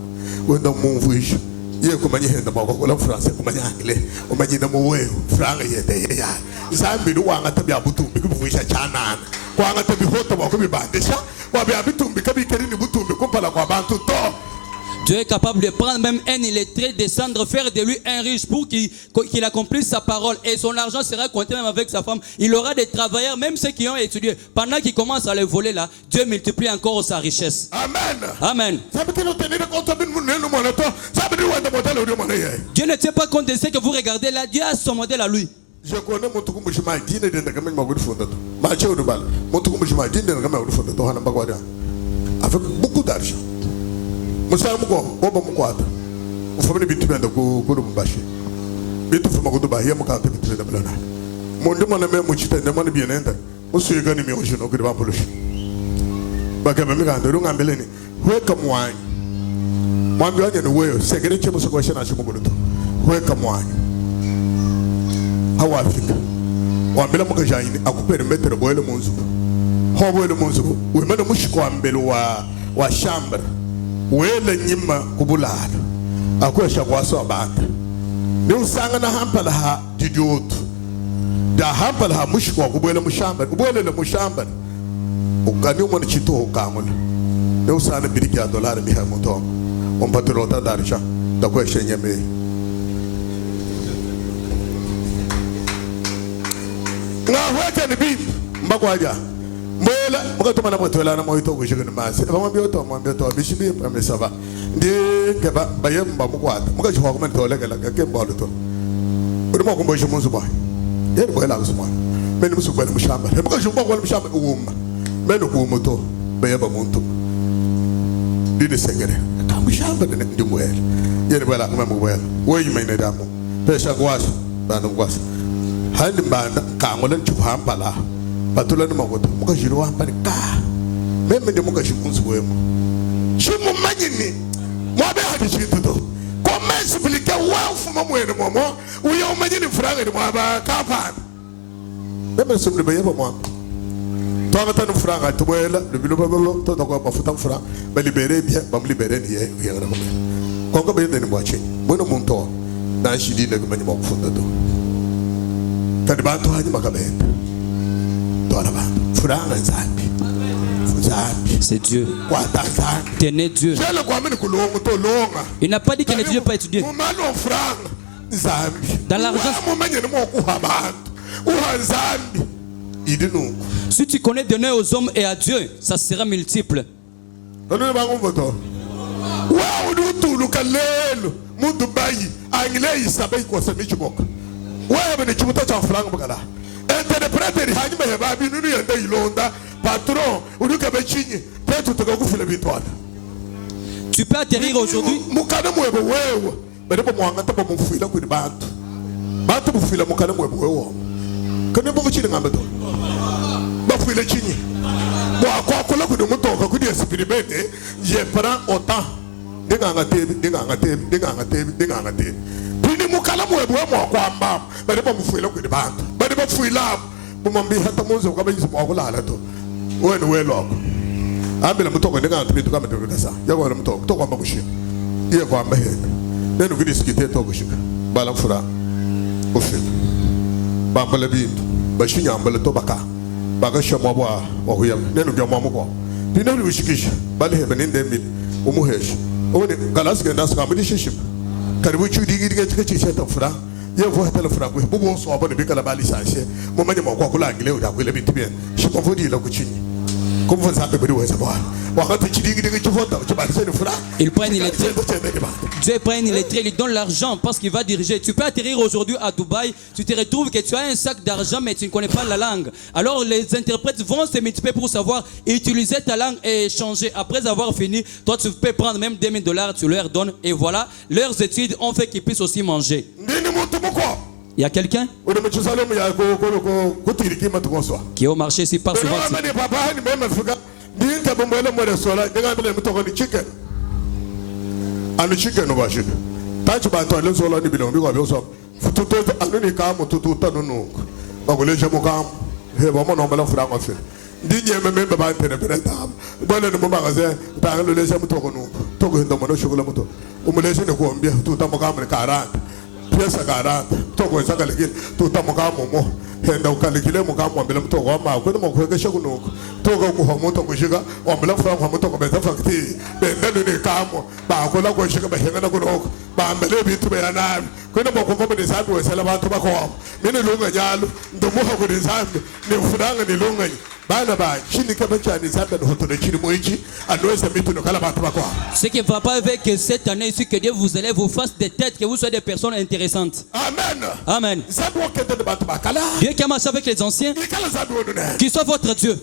we da mo vuij ye ko manye henda ba ko la France ko manye anglais o manye na mo we franga ye de ya zambi do wanga tabi abutumbi ko buisha chana ko anga tabi hoto ba ko bi bandesha ko bi abutumbi ka bi kerini butumbi ko pala ko bantu to. Dieu est capable de prendre même un illettré, descendre, faire de lui un riche pour qu'il accomplisse sa parole. Et son argent sera compté même avec sa femme. Il aura des travailleurs, même ceux qui ont étudié. Pendant qu'ils commencent à le voler là, Dieu multiplie encore sa richesse. Amen. Amen. Dieu ne tient pas compte de ce que vous regardez là. Dieu a son modèle à lui. Je connais mon tuku mujima dine de ngame ma gudu fondato. Ma cheu de bal. Mon tuku mujima dine de ngame ma gudu fondato hana bagwada. Avec beaucoup d'argent. Musa muko bobo mukwata. Ufamini bitu benda ku mbashi. Bitu fuma kudu ba yemu ka te bitu da blana. Mon de mona me muchita de mona bienenda. Musu yega ni mi ojono ku ba polush. Ba ka me ka ndo nga mbeleni. Weka mwani. Mwambi wanye no weyo segere chemo so kwashana shimu kudu. Weka mwani. Hawa Afrika. Wambela muka jaini akupere metere boele munzuku. Ho boele munzuku. Wemena mushiko ambelo wa shambra. Wele nyima kubulala akwesha kwaso abanda ni usanga na hampala ha didoto da hampala ha mushiko kubwele mushamba kubwele le mushamba ukani umone chito ukamula ni usana biriki ya dolari miha muto ompatulota darisha da kwesha nyeme nga weke ni bibi mbakwaja Mola mukatuma na motwela na moito ko jigana masi ba mwambie to bishibi amesava ndi ke ba yemba mukwata mukaji ho kuma tole kala ke mbalo to urimo ko mboje munzu ba yeri boyela kusuma meni musu bale mushamba mukaji mbo ko mushamba uuma meni ko moto ba yeba muntu ndi segere ta mushamba ndi mwele yeri boyela kuma mwele we yimene damu pesha kwaso bana kwaso handi banda kangolen chuhamba la patula ni magoto muka jiro wampani ka meme ndi muka shikunzi wemo shimu manyini mwabe hadi chituto kwa mesi bilike wafu mamwene momo uya umanyini franga ni mwaba kapana meme sumni bayeba mwa toga tanu franga tumwela lubilo babalo toga kwa mafuta franga balibere bien bamlibere ni ye uyagara kumela konga bayende ni mwache mweno muntu na shidi le kumanyi mwakufunda to kadi bantu haji makabenda. C'est Dieu. Tenez Dieu. Il n'a pas dit qu'il ne devait pas étudier. Dans l'argent. Si tu connais donner aux hommes et à Dieu, ça sera multiple. Interprète hanyuma ya babi nunu yenda ilonda patron unuka bechinyi tetu tukakufile bitwala. Tu peux atterrir aujourd'hui. Mukana mwebo wewe bado mwangata ba mufila ku bantu bantu mufila mukana mwebo wewe kana bo chini ngamba to ba file chinyi bo kwa kula ku mutoka ku dia spirimene je prends autant ndinganga tebi Pini mukala mwebo mwa kwamba bado ba mufila ku bantu bado ba fuila bumambi hata munzo kwa bayizi mwa kulala to wena welo ambela mutoka ndinganga tubitu kama ndikasa yako mutoka to kwamba kushia iye kwamba henda nenu kidi sikite to kushika bala fura ofil bambala bintu bashinya ambala to baka baka shamo bwa wa huyam nenu gya mwa mko pina ni ushikisha bali hebe nende mbi umuhesh one galas genda ska mbi shishim karibu chudi gidi gidi chicha to fura ye vo hata fura ko bugo so abone bi kala bali sashe mo manye mo kwa kula ngile uda kwele bintu bien shiko fodi la kuchinyi Ils prennent une lettre. Dieu prend une lettre, il donne l'argent parce qu'il va diriger. Tu peux atterrir aujourd'hui à Dubaï, tu te retrouves que tu as un sac d'argent mais tu ne connais pas la langue. Alors les interprètes vont se multiplier pour savoir utiliser ta langue et échanger. Après avoir fini, toi tu peux prendre même $2000, tu leur donnes et voilà, leurs études ont fait qu'ils puissent aussi manger. Il y a quelqu'un qui est au marché ici par souvent. Pièce 40, toko ezakalikile tutamuka momo henda ukalikile mukamwa mbele mtoko wama kwenda mukwekesha kunuko toko kuhomuto kushika wambela fura kuhomuto kubeza fakti bendelu ni kamo bakola kushika bahengana kunoko bambele bitu beyanabi kwenda mukoko mnisabi wesela bantu bakho mini lunga nyalo ndumuha kunisabi ni furanga ni lunga bana ba chini kama chani sabi no hoto chini moichi anoesa mitu no kala bantu bakho. Ce qui va pas avec cette année ici que Dieu vous élève, vous fasse des têtes, que vous soyez des personnes intéressantes. Amen. Amen. Dieu qui a marché avec les anciens, qui soit votre Dieu.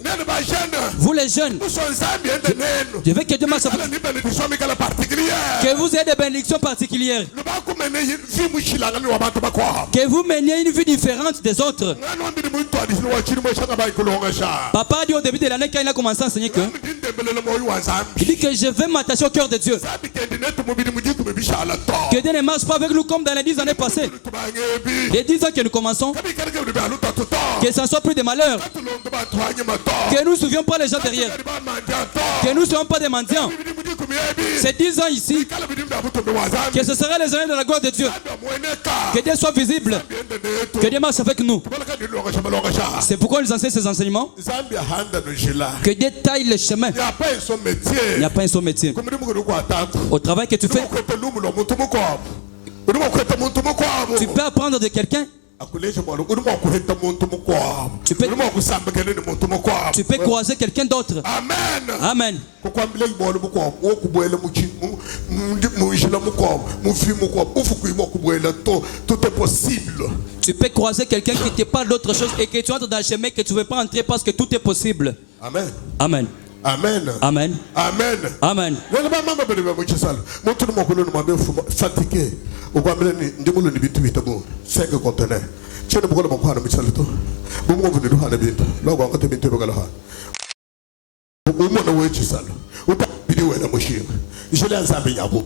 Vous les jeunes, je veux que Dieu marche avec vous. Que vous ayez des bénédictions particulières. Que vous meniez une vie différente des autres. Papa a dit au début de l'année quand il a commencé à enseigner que il dit que je vais m'attacher au cœur de Dieu. Que Dieu ne marche pas avec nous comme dans les 10 années passées. Les 10 ans que nous commençons, que ça ne soit plus de malheur. Que nous ne souvions pas les gens derrière. Que nous ne soyons pas des mendiants. Ces 10 ans ici, que ce sera les années de la gloire de Dieu. Que Dieu soit visible. Que Dieu marche avec nous. C'est pourquoi nous enseignons ces enseignements. Que Dieu taille le chemin. Il n'y a pas un seul métier. Au travail que tu fais, tu peux apprendre de quelqu'un. Tu peux croiser quelqu'un d'autre. Amen. Tout est possible. Tu peux croiser quelqu'un qui te parle d'autre chose et que tu entres dans le chemin que tu ne veux pas entrer parce que tout est possible. Amen. Amen. Amen. Amen. Amen. Amen. Fatigué. Au Bambleni, Ndimolo de Bitu Vitabo, 5 conteneurs. Tiens le bougon de mon père, Michel. Bon, vous venez de Hanabit, l'organ de Bitogalaha. Au moment où tu sales, ou pas vidéo et la machine. Je l'ai ensamblé à vous.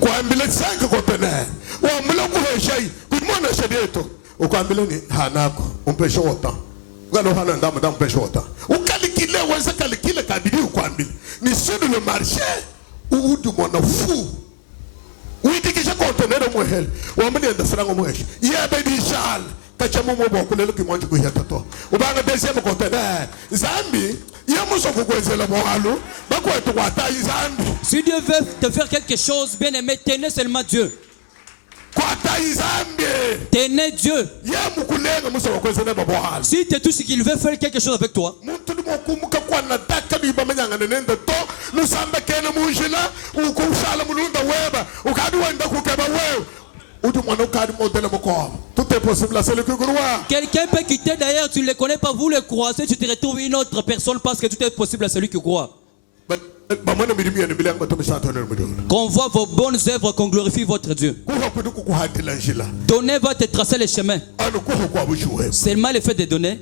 Quoi, 5 conteneurs. Ou un melon pour Shay, good morning, Shadeto. Au Bambleni, Hanako, on pêche autant. Galohan and Dame pêche autant. Ou Calikile, ou un Calikile, Kabidi ou Kwambi. Ni sur le marché, ou du monde fou. Oui, tu as conteneur de moi, ou on me dit de franc moi. Il y a des châles, Kachamu Moboko, qui mange Guyato. Ou bien le deuxième conteneur. Zambi, il y a mon son pour le moralo, Bakwa to Wata, Zambi. Si Dieu veut te faire quelque chose, bien aimé, tenez seulement Dieu. Tenez Dieu. Si tu es tout ce qu'il veut faire quelque chose avec toi, tout est possible à celui qui croit. Quelqu'un peut quitter d'ailleurs, tu ne le connais pas, vous le croisez, tu te retrouves une autre personne parce que tout est possible à celui qui croit. Qu'on voit vos bonnes œuvres, qu'on glorifie votre Dieu. Donnez va te tracer le chemin. Seulement le fait de donner.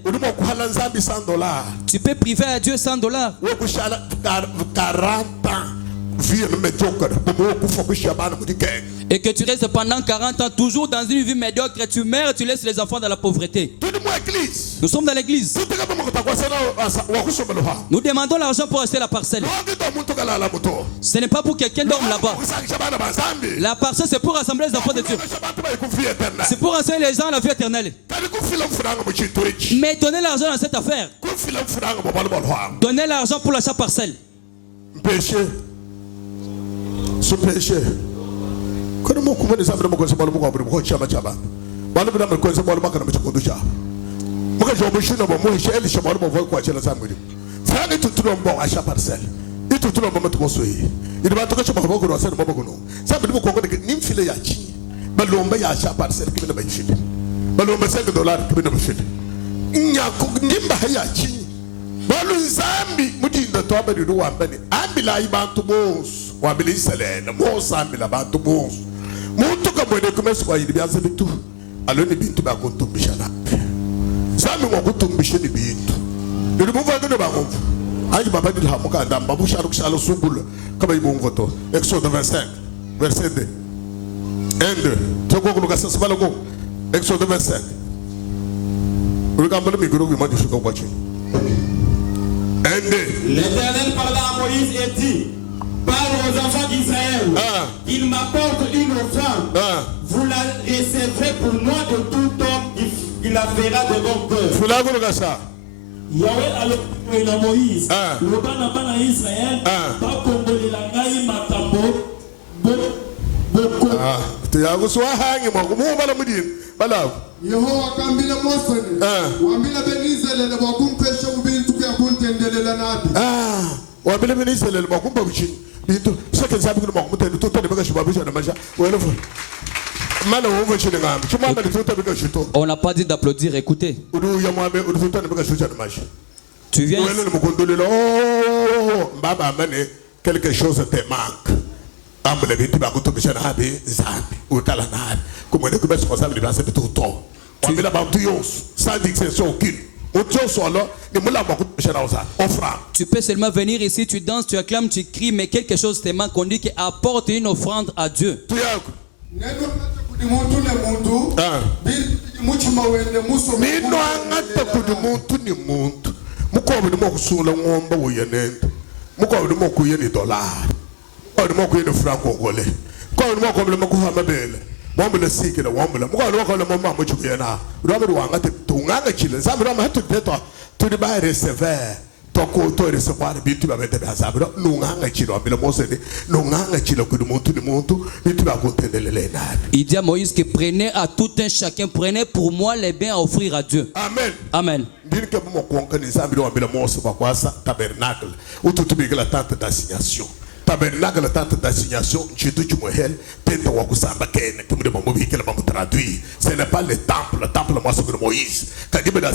Tu peux priver à Dieu $100. 40 ans. Et que tu restes pendant 40 ans toujours dans une vie médiocre, tu meurs, tu laisses les enfants dans la pauvreté. Nous sommes dans l'église. Nous demandons l'argent pour acheter la parcelle. Ce n'est pas pour quelqu'un dorme là-bas. La parcelle c'est pour rassembler les enfants de Dieu. C'est pour enseigner les gens à la vie éternelle. Mais donnez l'argent dans cette affaire. Donnez l'argent pour l'achat parcelle. Péché. Ce péché. Quand nous avons des amis, nous avons des ça est tout le monde à chaque parcelle. Et tout le monde est construit. Il va te faire beaucoup de choses. Ça veut dire que nous filons ya chi. Balomba ya chaque parcelle qui vient de Chine. Balomba $5 qui vient de Chine. Nyako nimba ya chi. Balu zambi mudinda to abadi do wambani. Ambila ibantu bons. Wambili selene. Mos ambila bantu bons. Mutu ka mwene kumesu kwa yidi bianze bitu. Aloni bintu ba kuntumbisha na. Zambi mwa kuntumbisha ni bintu. Ndio mumva ngene ba mumva. Ayi baba dit hamuka ndam babu sharu shalo subul kama ibon voto. Exode 25 verset 2. 1 2. Toko kuluka sasa balago. Exode 25. Regarde le micro, oui, moi je suis comme quoi tu. L'Éternel parla à Moïse et dit: parle aux enfants d'Israël, qu'ils m'apportent une offrande. Vous la recevrez pour moi de tout homme qui la fera de bon cœur. Yahweh alobi na Moïse, loba na bana Israël, ba kongoli la ngai makambo boko. Yago so hangi mo mo bala mudin bala. Yehova kambila Mose ni. Wambila benizele le bakumpesha ubintu kwa kuntendele la nabi. Wambila benizele le bakumpa bichi. Bintu sake sabi ko mo mutende to to de baka shiba bisha na masha. Wele fo. Mala wo vochi de ngam. Chuma mala to to baka shito. On n'a pas dit d'applaudir, écoutez. Udu ya mo be udu to de baka shito na masha. Tu viens. Wele mo kondole lo. Baba mane quelque chose te manque. Amble bintu ba ko to bisha na habe zambi. Utala na habe. Comme on est responsable de lancer de tout temps. On met la bantouillance sans distinction aucune. Tu peux seulement venir ici, tu danses, tu acclames, tu cries, mais quelque chose te manque. On dit qu'apporte une offrande à Dieu. Wambele sikile wambele mukalo wakole mama muchukena rwambe wanga tunganga chile zambe rwama hatu teto to the by recevoir toko to recevoir bitu ba bete bazabe nunganga chile wambele mosede nunganga chile ku muntu ni muntu bitu ba kontendelele na. Il dit à Moïse que prenez à tout un chacun, prenez pour moi les biens à offrir à Dieu. Amen. Amen. Ndike mo konka ni zambe wambele mose ba kwasa tabernacle ututubi la tente d'assignation. Tabernacle la tente d'assignation, Dieu tu mohel, tente wakusamba kene, tu me demandes moi qu'elle m'a traduit. Ce n'est pas le temple moi c'est de Moïse. Quand il me donne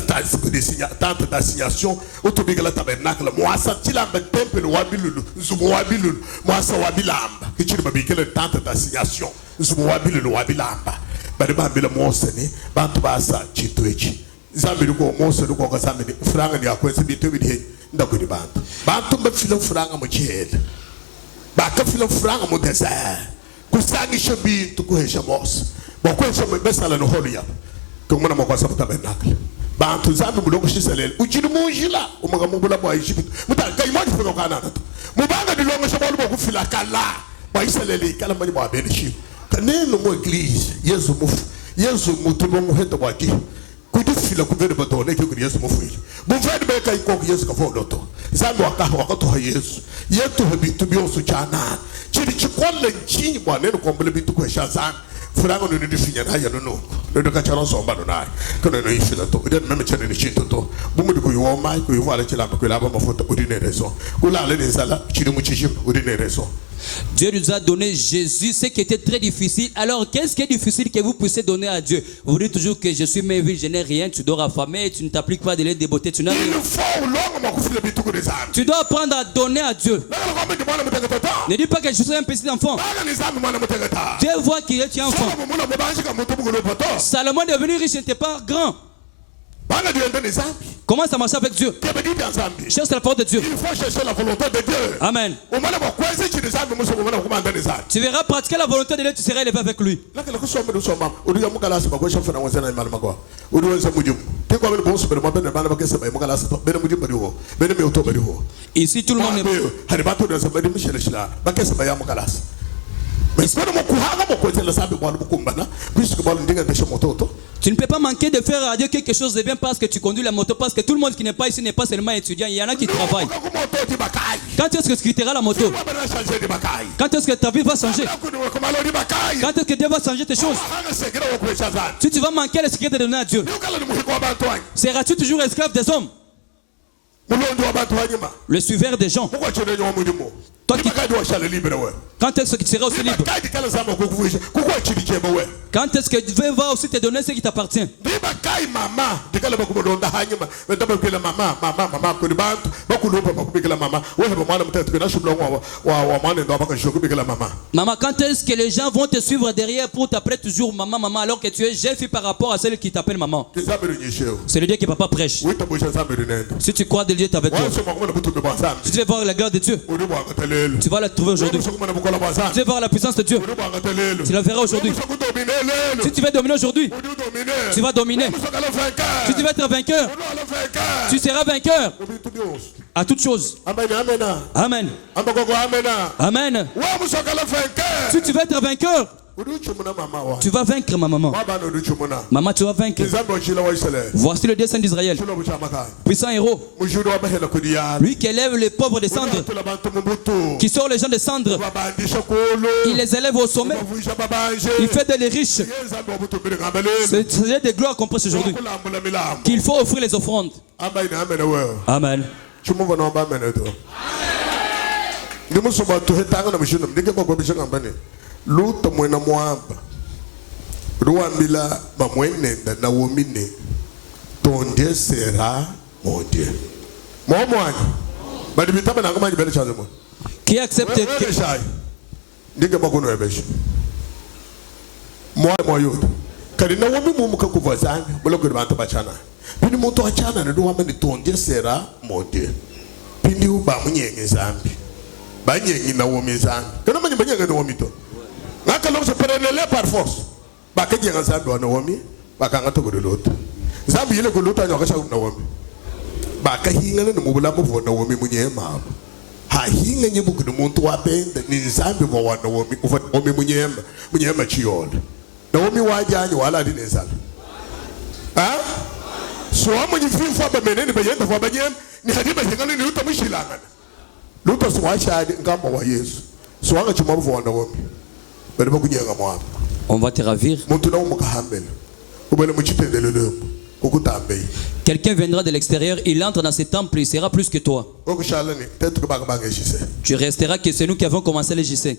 tente d'assignation, autour de la tabernacle, moi ça tu l'as temple wabilulu, zumo wabilulu, moi ça wabilamba. Que tu me dis que le tente d'assignation, zumo wabilulu wabilamba. Bari bambila moseni, bantu basa chituechi. Zambi ko mose ko ka zambi franga ni akwese bitu bidi ndakuni bantu. Bantu mbafilo franga mu chele. Baka filo franga mu desert kusangi shabi to ko hesha mos ba ko hesha besala no holia ko mona mo ko sa tabernacle ba to zambi mu loko shiselel ujidu mu jila o maga mu bula boy shibi muta kay mo di fo kana to mu banga di longo shabolu bo ku fila kala ba iselele kala mani ba be shi kaneno mo église yesu mu to mo heto ba ki kudu fila ku vede ba to ne ki yesu mo fu bu vede be kay ko yesu ka fo loto zambi wakato ha yesu yetu habitu biosu chana chiri chikolle nchini bwana no kombele bitu kwa shazan furango no ndi finya na ya no ndo ka chalo somba no nai kono no ifila to iden meme chane ni chito to bumu ko yo mai ko yo ala chila ko la ba mafuta udine reso kula le sala chiri mu chichi udine reso. Dieu nous a donné Jésus, ce qui était très difficile. Alors, qu'est-ce qui est difficile que vous puissiez donner à Dieu? Vous dites toujours que je suis merveilleux, je n'ai rien, tu dors affamé, tu ne t'appliques pas de l'aide de beauté, tu n'as rien. Tu dois apprendre à donner à Dieu. Ne dis pas que je suis un petit enfant. Dieu voit qu'il est enfant. Salomon est devenu riche, il n'était pas grand. Comment ça marche avec Dieu? Cherche la parole de Dieu. Il faut chercher la volonté de Dieu. Amen. Tu verras pratiquer la volonté de Dieu, tu seras élevé avec lui. Ici tout le monde Tu ne peux pas manquer de faire à Dieu quelque chose de bien parce que tu conduis la moto, parce que tout le monde qui n'est pas ici n'est pas seulement étudiant, il y en a qui travaillent. Quand est-ce que tu quitteras la moto? Quand est-ce que ta vie va changer? Quand est-ce que Dieu va changer tes choses? Si tu vas manquer le secret de donner à Dieu, seras-tu toujours esclave des hommes? le suiveur des gens. Toi qui... Quand est-ce que tu seras aussi libre? Quand est-ce que tu vas aussi te donner ce qui t'appartient? Maman, quand est-ce que les gens vont te suivre derrière pour t'appeler toujours maman, maman, alors que tu es jeune fille par rapport à celle qui t'appelle maman? C'est le Dieu que papa prêche. Si tu crois de Dieu est avec toi, si tu veux voir la gloire de Dieu, tu vas la trouver aujourd'hui. Tu veux voir la puissance de Dieu, tu la verras aujourd'hui. Si tu veux dominer aujourd'hui, tu vas dominer. Si tu veux être vainqueur, tu seras vainqueur à toutes choses. Amen. Amen. Si tu veux être vainqueur, tu vas vaincre ma maman. Maman, tu vas vaincre. Voici le dessein d'Israël. Puissant héros. Lui qui élève les pauvres des cendres, qui sort les gens des cendres, il les élève au sommet, il fait de les riches. C'est des gloires qu'on prêche aujourd'hui, qu'il faut offrir les offrandes. Amen. Luta mwena mwamba ruambila bamwenenda na womine tonde sera mondie momwani bali bitaba nanga manyi bele chaze mo qui accepte que ndiga bakono ebesha moyo kali na womi mu muka kuvazana boloko bantu bachana bini muntu achana ndo wamene tonde sera mondie pindi uba munyenye zambi banyenye na womi zambi kana manyi banyenye na womi to ngaka lo se prenele par force ba ke jenga zambi wa Naomi ba ka ngato go lot zambi ile go lot anya ka sha Naomi ba ka hinga ne mo bula mo Naomi munyema ha hinga nyi buku muntu wa benda ni zambi mo wa Naomi ufa Naomi munyema chiyola Naomi wa janya wala dine sala ha so amunyi fifa ba menene ba yenda fa ba nyem ni hadiba hinga ni luta mushilanga luta so wa shadi ngamba wa Yesu so anga chuma bo wa Naomi. On va te ravir. Quelqu'un viendra de l'extérieur, il entre dans ce temple, il sera plus que toi. Tu resteras que c'est nous qui avons commencé les JC.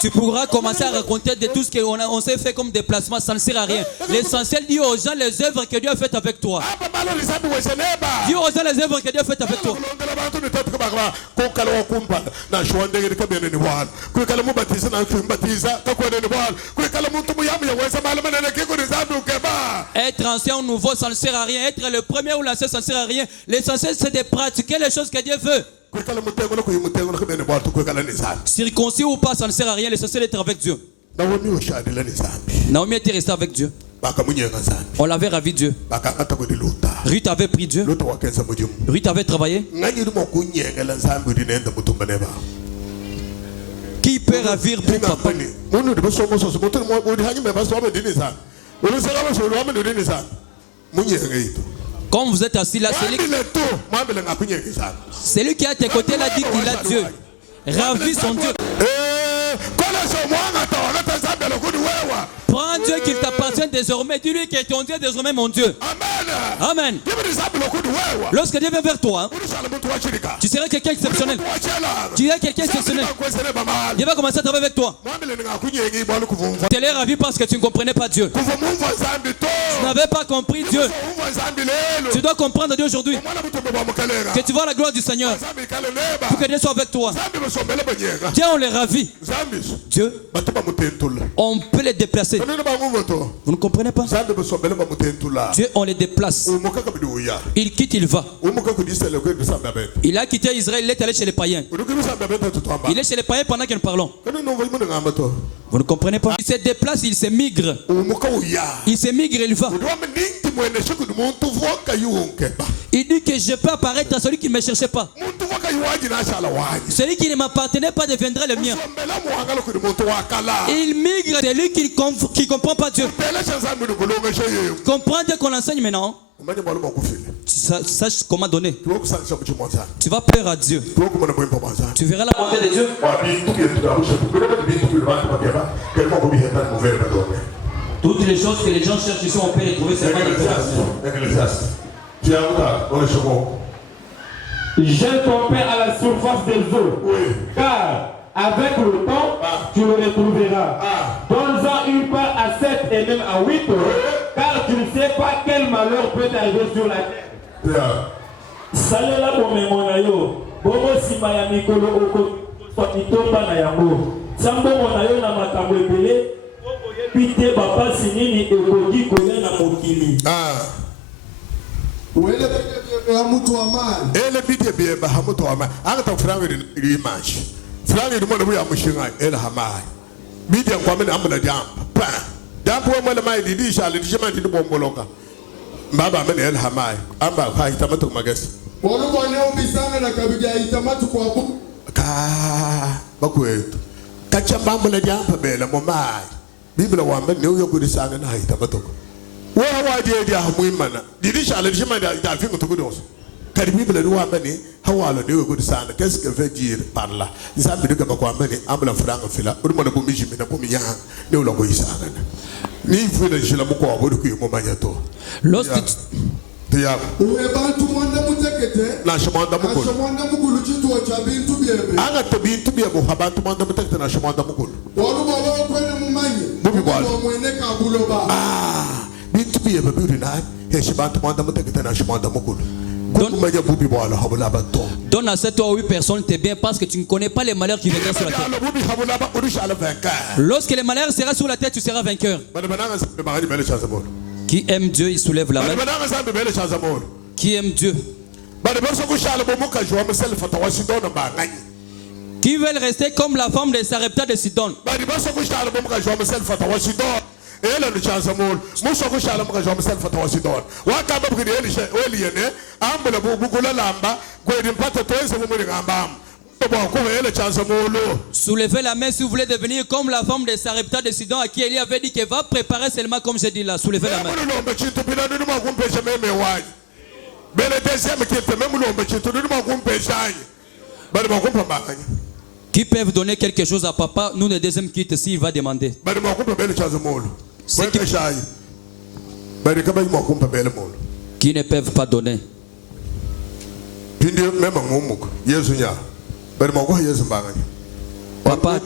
Tu pourras commencer à raconter de tout ce qu'on s'est fait comme déplacement, ça ne sert à rien. L'essentiel, dis aux gens les œuvres que Dieu a faites avec toi. Dis aux gens les œuvres que Dieu a faites avec toi. Être ancien ou nouveau, ça ne sert à rien. Être le premier ou l'ancien, ça ne sert à rien. L'essentiel, c'est de pratiquer les choses que Dieu veut. Circoncis ou pas, ça ne sert à rien. L'essentiel est d'être avec Dieu. Naomi était restée avec Dieu. On l'avait ravi Dieu. Ruth avait pris Dieu. Ruth avait travaillé. Qui peut ravir pour papa? Quand vous êtes assis là, c'est lui qui est à tes côtés là dit qu'il a Dieu. Ravis son Dieu. Prends Dieu qu'il t'appartient désormais. Dis-lui que ton Dieu est désormais mon Dieu. Amen. Lorsque Dieu vient vers toi, tu seras quelqu'un exceptionnel. Tu es quelqu'un exceptionnel. Dieu va commencer à travailler avec toi. Tu es ravi parce que tu ne comprenais pas Dieu. Tu n'avais pas compris Dieu. Tu dois comprendre Dieu aujourd'hui. Que tu vois la gloire du Seigneur. Pour que Dieu soit avec toi. Dieu, on les ravit. Dieu, on peut les déplacer. Vous ne comprenez pas? Dieu, on les déplace. Il quitte, il va. Il a quitté Israël, il est allé chez les païens. Il est chez les païens pendant que nous parlons. Vous ne comprenez pas? Il se déplace, il se migre. Il se migre, il va. Il dit que je peux apparaître à celui qui ne me cherchait pas. Celui qui ne m'appartenait pas deviendra le mien. Il migre, c'est lui qui ne comprend pas Dieu. Comprends Dieu qu'on enseigne maintenant. Tu saches comment donner. Tu vas plaire à Dieu. Tu verras la bonté de Dieu. Toutes les choses que les gens cherchent ici, on peut les trouver seulement dans Jette ton pain à la surface des eaux, car avec le temps, tu le retrouveras. Donne-en une part à 7 et même à 8, car tu ne sais pas quel malheur peut arriver sur la terre. Salela bomemona yo, bomo sima ya mikolo oko itomba na yango. Sambo mona yo na makambo ebele, pite papa sinini ekoki koya na mokili. Ele bidye bieba hamuto wa mani. Angata franga ni image. Franga ni mwana buya mushinga ele hamai. Bidye kwa mene amuna jampa. Pa. Jampa wa mwana mai didi shali dijima didi bomboloka. Mbaba mene ele hamai. Amba kwa hitamatu kumagesi. Wano mwane umbisanga na kabiga hitamatu kwa buku. Bakwetu. Kachamba amuna jampa bela momai. Bibla wa mene uyo kudisanga na hitamatu. Wa dia hamuimana didi shale jima da fingo to godos kadi bible do ambani hawalo de go disana qu'est-ce que veut dire par là ça veut dire que ko ambani ambla franga fila o mo na bo miji na bo mi ya ne o la go isana ni fu de jela mo ko abodu ku mo manyato lorsque ya o e bantu manda mutekete na shomanda mukulu shomanda mukulu chitu wa chabintu biebe anga to bintu biebe habantu manda mutekete na shomanda mukulu wanu baba kwene mumanye bubi bwala mwene ka buloba bintu biebe bibi na he shibantu manda mutekete na shomanda mukulu. Donne à 7 ou 8 personnes tes biens parce que tu ne connais pas les malheurs qui viendront sur la terre. Lorsque les malheurs seront sur la terre, tu seras vainqueur. Qui aime Dieu, il soulève la main. Qui aime Dieu. Qui veulent rester comme la femme de Sarepta de Sidon. Ela no chance mol muso ko shala mo ka jom sel fata wasidon wa ka ba ko de eli ne ambula bu ko la lamba ko din pata to ense mo mo ngamba bon ko ele chance molo. Soulevez la main si vous voulez devenir comme la femme de Sarepta de Sidon à qui Élie avait dit qu'elle va préparer seulement comme j'ai dit là. Soulevez la main. Qui peuvent donner quelque chose à papa, nous le deuxième quitte s'il va demander. Qui ne peuvent pas donner. Papa.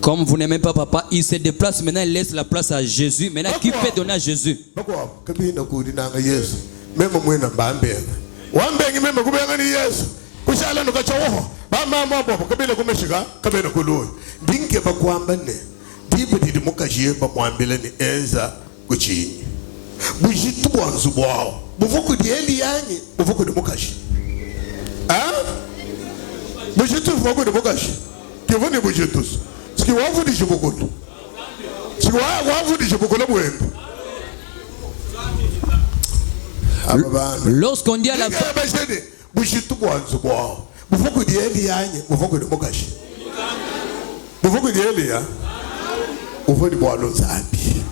Comme vous n'aimez pas papa, il se déplace maintenant, il laisse la place à Jésus. Maintenant, qui peut donner à Jésus? Bujitu wanzu bwao buvuku di eli yanyi buvuku di mukashi bujitu buvuku di mukashi kivuni bujitu ski wavu di jibukutu ski wavu di jibukula bwembe lorsqu'on dit à la fin bujitu wanzu bwao buvuku di eli yanyi buvuku di mukashi buvuku di eli ya buvuku di bwalo zambi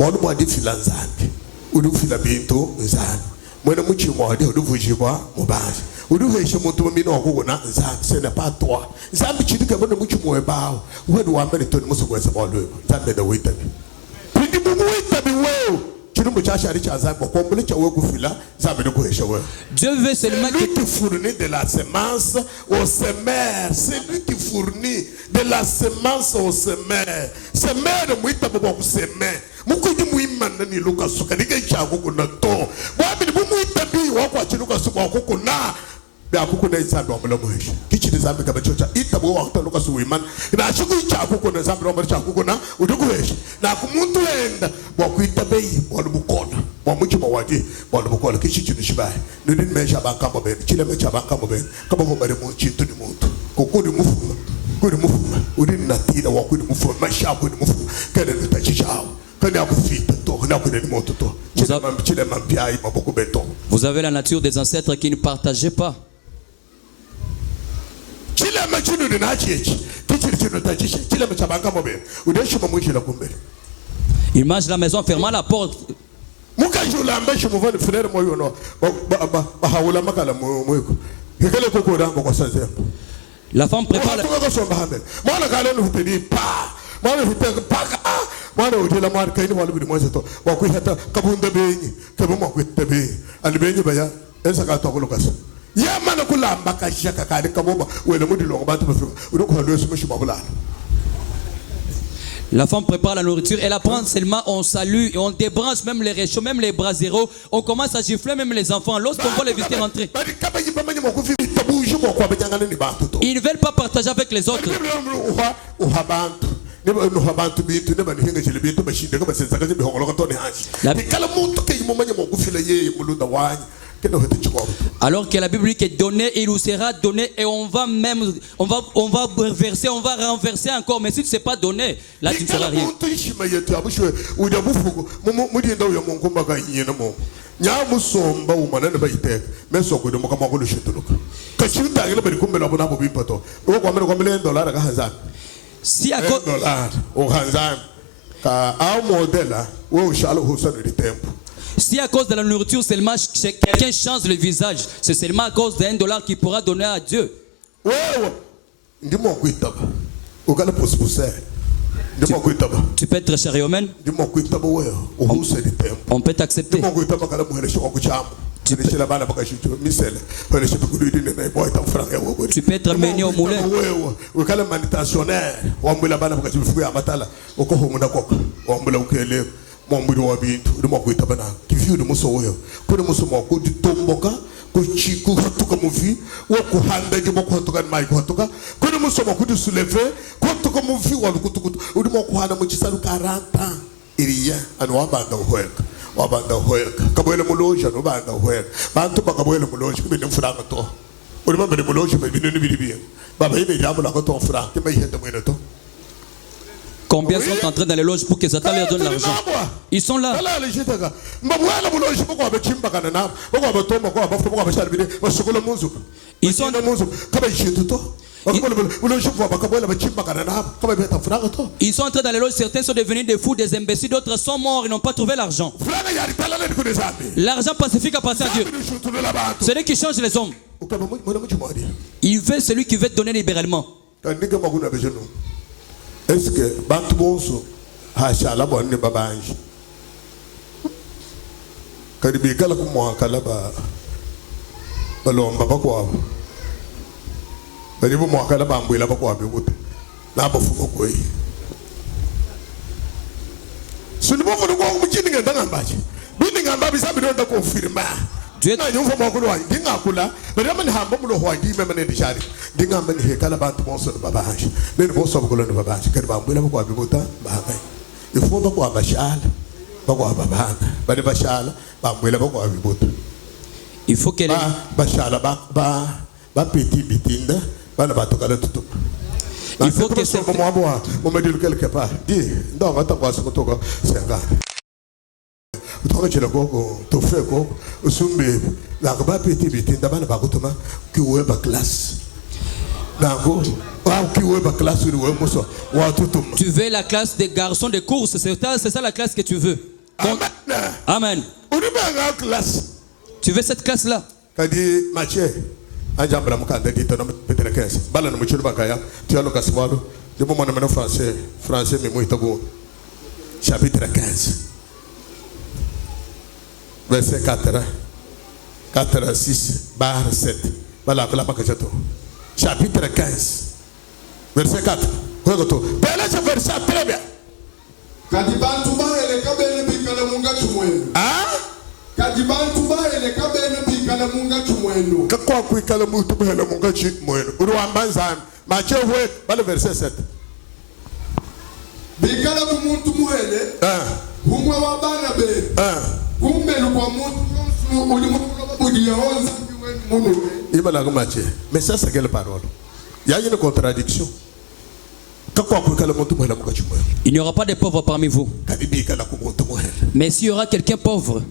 Mwana mwadi fila nzambi udu fila bintu nzambi mwena muchi mwadi udu vujibwa mubazi udu heshe muntu mwamina wakuguna nzambi sena patwa nzambi chidika mwena muchi mwebao uwedu wambeni toni musu kweza mwalwewa nzambi da witabi pindi mumu witabi weo chidumbu chasha aricha nzambi wakwambuli cha uwe kufila nzambi nuku heshe weo Dieu veut seulement que tu fournis de la semence au semeur. C'est lui qui fournit de la semence au semeur. Semeur de mouita bobo semeur. Mukuji muimana ni luka suka ni kai chagu kuna to. Wabi muita bi wakwa chiluka suka wakukuna. Bia kukuna nzambi wamula mwisho. Kichi nzambi kama chocha. Ita buwa wakta luka suimana. Na shuku ichagu kuna nzambi wamula chagu kuna. Udugu hesho. Na kumuntu enda. Wakuita bei walubukona. Mwamuchi mawadi walubukona. Kichi chinishibai. Nini meja bankamo beni. Chile meja bankamo beni. Kama kumari mchitu ni muntu. Kukudi mufuma. Kudi mufuma. Udini natida wakudi mufuma. Maisha kudi mufuma. Kene nitachichao. Vous avez la nature des ancêtres qui ne partageaient pas. Il mange la maison en fermant la porte. La femme prépare la... La femme prépare la nourriture, elle apprend seulement, on salue et on débranche même les réchauds, même les braseros. On commence à gifler même les enfants lorsqu'on voit les visiter rentrer. Ils ne veulent pas partager avec les autres. Alors que la Bible dit que donné, il vous sera donné et on va verser, on va renverser encore. Mais si tu ne sais pas donner, là tu ne seras rien. Si à cause... Si à cause de la nourriture seulement quelqu'un change le visage, c'est seulement à cause d'$1 qu'il pourra donner à Dieu. Tu peux être chariomène. On peut t'accepter. Tu peux être mené au moulin. Combien sont en train dans les loges pour que Satan leur donne l'argent? Ils sont là. Ils sont entrés dans les loges, certains sont devenus des fous, des imbéciles, d'autres sont morts, ils n'ont pas trouvé l'argent. L'argent pacifique appartient à Dieu. C'est lui qui change les hommes. Il veut celui qui veut donner libéralement. Est-ce que Bantubonso a chalabon ne babange? Karibi Kalakumo Kalaba Balom Babakwa. But you want Kalabam will have a quabi wood. Nabafuko. So the moment of the beginning and Danambaji. Building and Babis have been confirmed. Dieu n'a pas beaucoup de dinga mais même ha bomu ho di même ne dishari dinga men he kala bantu monso babaji ne bo so ko le babaji ke ba mbula ko abibota ba ga il faut ba ko abashal ba ko babana ba de bashal ba mbula ba ko abibota il faut qu'elle bashala ba petit bitinda ba na bato kala tutu il faut que c'est mo me dire quelque part di donc ata ko so ko senga utoka go to feko usumbe la ba petit bitinda bana ba kutuma ki we ba classe dango wa ki we ba classe we muso wa tutum. Tu veux la classe des garçons de course, c'est ça la classe que tu veux. Amen. Tu veux cette classe là? Kadi mache ajambra mukanda dit no peut-être 15 bala no muchuru bakaya tu as le casmado de moment no français mais moi itago chapitre 15 verset 4 6 barre 7 voilà la bakajato chapitre 15 verset 4 regarde bela ce verset très bien kadi bantu ba ele kabene bikala munga chumwenu kadi bantu ba ele kabene bikala munga chumwenu kwa kuikala mutu bela munga chumwenu uruambanza mache we bala verset 7 bikala kumuntu muhele humwe wa bana be kumbe kwa muntu ulimuka budia onze munu. Il va la remarquer. Mais ça, c'est quelle parole? Il y a une contradiction. Il n'y aura pas de pauvres parmi vous. Mais s'il y aura quelqu'un pauvre,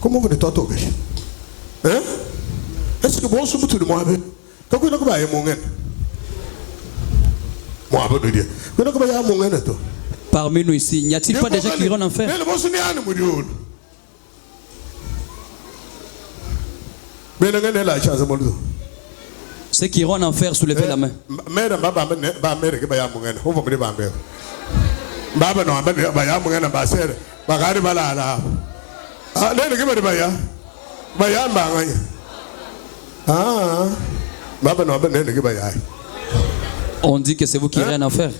comment vous êtes toi? Hein? Est-ce que bon soupe tout le monde? Quand vous n'avez pas mon gain, moi, je veux dire, vous n'avez pas mon gain. parmi nous ici, n'y a-t-il pas des gens qui iront en enfer? Ceux qui iront en enfer, soulevez la main. On dit que c'est vous qui irez en enfer.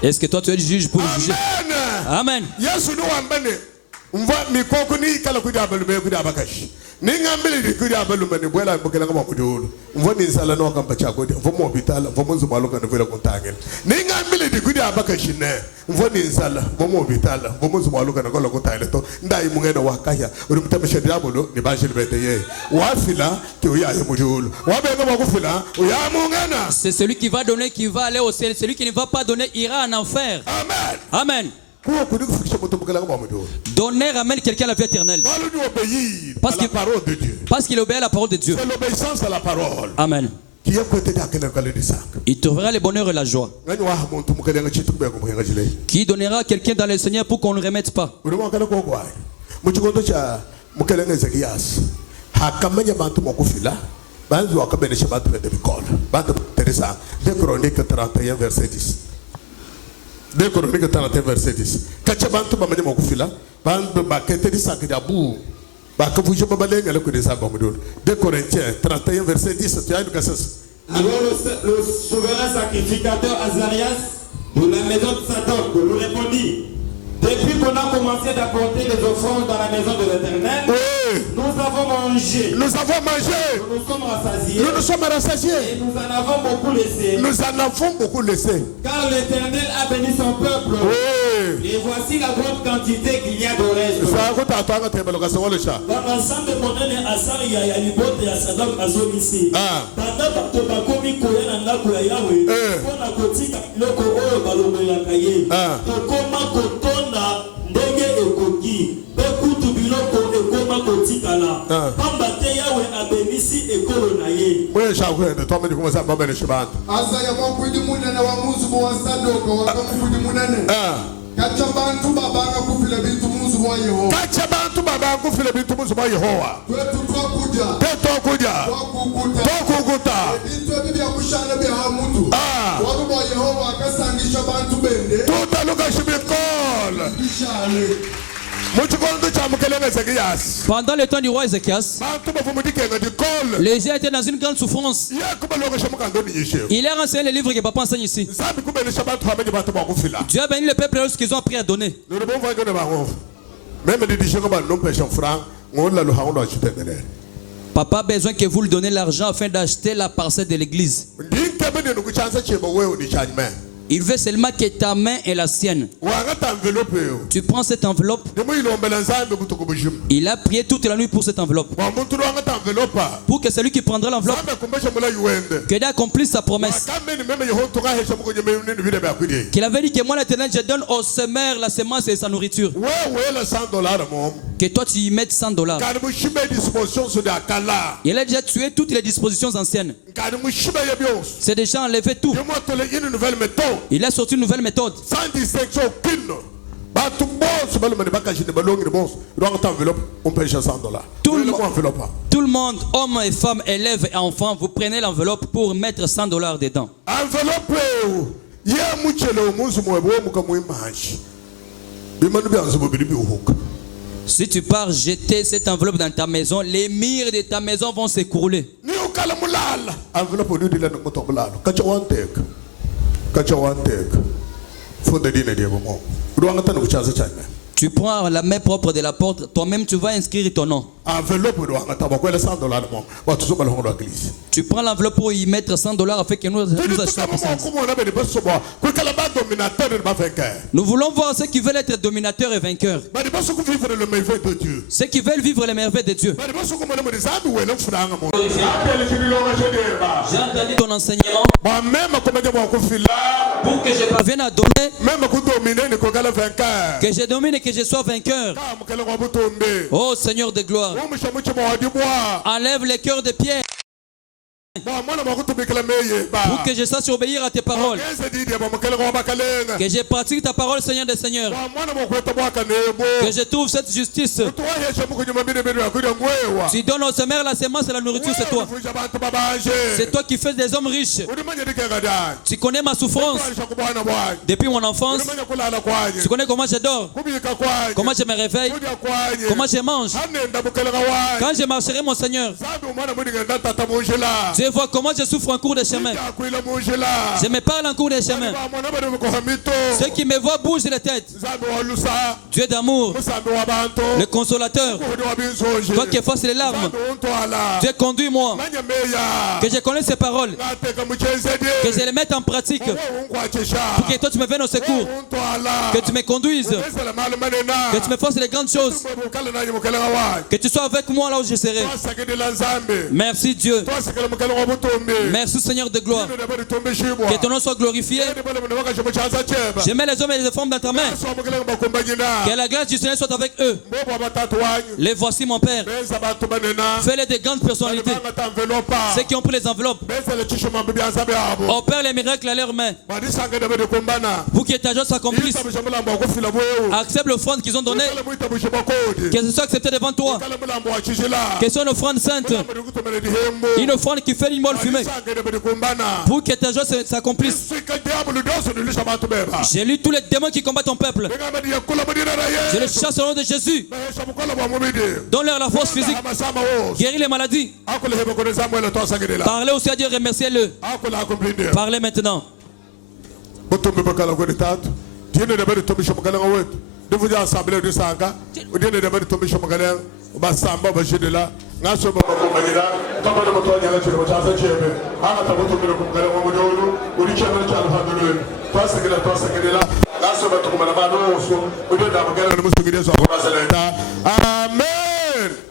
Est-ce que toi tu es le juge pour le juger? Amen. Ningambili dikuri abalume ni bwela mbukela ngama mudulu mvoni nsala no kampacha ko mvomo hospital mvomo nzumalo kana vela kuntangela ningambili dikuri abakashine mvoni nsala mvomo hospital mvomo nzumalo kana kola kuntangela to ndai mungena wakaya uri mutamesha diabolo ni bashili beteye wafila ki uya ye mudulu wabenga bakufila uya mungena. C'est celui qui va donner qui va aller au ciel, celui qui ne va pas donner ira en enfer. Amen. Amen. Donner ramène quelqu'un à la vie éternelle. Parce qu'il obéit à la parole de Dieu. C'est l'obéissance à la parole. Amen. Il trouvera le bonheur et la joie. Qui donnera quelqu'un dans le Seigneur pour qu'on ne le remette pas. De Chroniques 31 verset 10. Kachabantu bamanye mokufila, bantu baketeri sakidabu. Bakavujo babalenga le kudesa bamudul. De Corinthiens 31 verset 10, tu as une cassette. Alors le souverain sacrificateur Azarias de la maison de Sadok nous répondit: depuis qu'on a commencé d'apporter les offrandes dans la maison de l'Éternel, oui, nous avons mangé. Nous avons mangé. Nous nous sommes rassasiés. Nous nous sommes rassasiés. Et nous en avons beaucoup laissé. Nous en avons beaucoup laissé. Car l'Éternel a béni son peuple. Oui. Et voici la grande quantité qu'il y a de reste. Dans l'ensemble de monnaie à Sari, il y a une botte et à Sadok à zone ici. Pendant que tu as commis Koya Nanga Yahweh, on a côté le Koro Balomé Yakaye. Comment Kotona ndenge ekoki bekutu biloko ekoma kotikala pambate Yahweh abenisi ekolo na ye. Mwe shakwe de tome dikumo sa babele shibantu. Azaya mwakwidi munene wa muzubu wa Sadoko wa kamukwidi munene. Kacha bantu babanga kufile bintu muzubu wa Yehova. Kacha bantu babanga kufile bintu muzubu wa Yehova. Kwetu twakuja. Twakuja. Twakukuta. Bintu bibi ya kushana biya hamutu. Warubu wa Yehova akasangisha bantu bende. Tutaluka shibikol. Bishale. Pendant le temps du roi Ézéchias, les gens étaient dans une grande souffrance. Il a renseigné les livres que papa enseigne ici. Dieu a béni le peuple lorsqu'ils ont appris à donner. Papa a besoin que vous lui donnez l'argent afin d'acheter la parcelle de l'église. Il veut seulement que ta main est la sienne. Tu prends cette enveloppe. Il a prié toute la nuit pour cette enveloppe. Pour que celui qui prendra l'enveloppe, que Dieu accomplisse sa promesse. Qu'il avait dit que moi l'Éternel, je donne au semeur la semence et sa nourriture. Que toi tu y mettes $100. Il a déjà tué toutes les dispositions anciennes. C'est déjà enlevé tout. Il a sorti une nouvelle méthode. Sans distinction aucune. Tout le monde, hommes et femmes, élèves et enfants, vous prenez l'enveloppe pour mettre $100 dedans. Si tu pars jeter cette enveloppe dans ta maison, les murs de ta maison vont s'écrouler. Tu prends la main propre de la porte, toi-même tu vas inscrire ton nom. Tu prends l'enveloppe pour y mettre $100 afin que nous achetions. Nous voulons voir ceux qui veulent être dominateurs et vainqueurs. Ceux qui veulent vivre les merveilles de Dieu. J'ai entendu ton enseignement pour que je parvienne à donner, que je domine et que je sois vainqueur. Oh Seigneur de gloire, enlève les cœurs de pierre pour que je sache obéir à tes paroles, que je pratique ta parole, Seigneur des Seigneurs, que je trouve cette justice. Tu donnes aux semeurs la semence et la nourriture, c'est toi. C'est toi qui fais des hommes riches. Tu connais ma souffrance depuis mon enfance. Tu connais comment je dors, comment je me réveille, comment je mange. Quand je marcherai, mon Seigneur, je vois comment je souffre en cours de chemin. Je me parle en cours de chemin. Ceux qui me voient bougent la tête. Dieu d'amour, le consolateur, toi qui effaces les larmes, Dieu conduis-moi, que je connaisse ces paroles, que je les mette en pratique, pour que toi tu me viennes au secours, que tu me conduises, que tu me fasses les grandes choses, que tu sois avec moi là où je serai. Merci Dieu. Merci Seigneur de gloire. Que ton nom soit glorifié. Je mets les hommes et les femmes dans ta main. Que la grâce du Seigneur soit avec eux. Les voici mon Père. Fais-les des grandes personnalités. Ceux qui ont pris les enveloppes. Opère les miracles à leurs mains. Pour que ta joie s'accomplisse. Accepte l'offrande qu'ils ont donnée. Que ce soit accepté devant toi. Que ce soit une offrande sainte. Une offrande qui fait une molle fumée. Pour que ta joie s'accomplisse. J'ai lu tous les démons qui combattent ton peuple. Je les chasse au nom de Jésus. Donne-leur la force physique. Guéris les maladies. Parlez aussi à Dieu, remerciez-le. Parlez maintenant.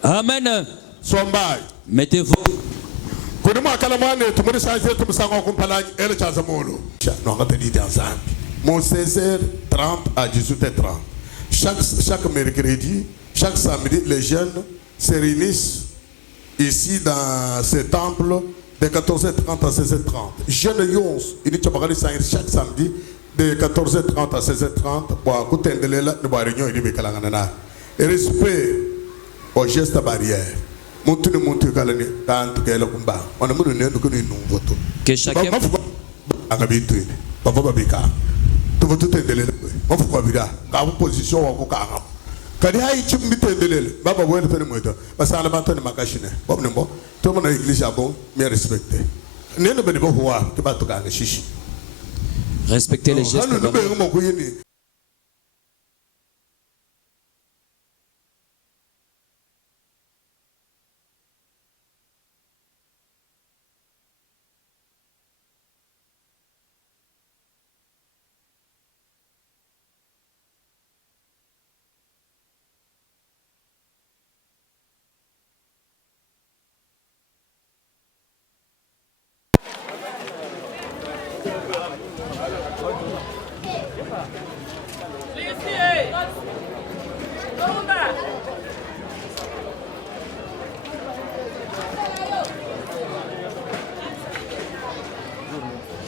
Amen. Mettez-vous. Mon 16h30 à 18h30. Chaque mercredi, chaque samedi, les jeunes se réunissent ici dans ce temple de 14h30 à 16h30. Jeunes Yons, il dit chaque samedi de 14h30 à 16h30 pour écouter une réunion. Et respect aux gestes barrières. Que chacun. Kadi hai chimbi tendelele baba wele tene moito basana bantone makashine bomne mbo to mona église abo me respecter nene bene bo huwa ke batuka shishi Respectez les gestes.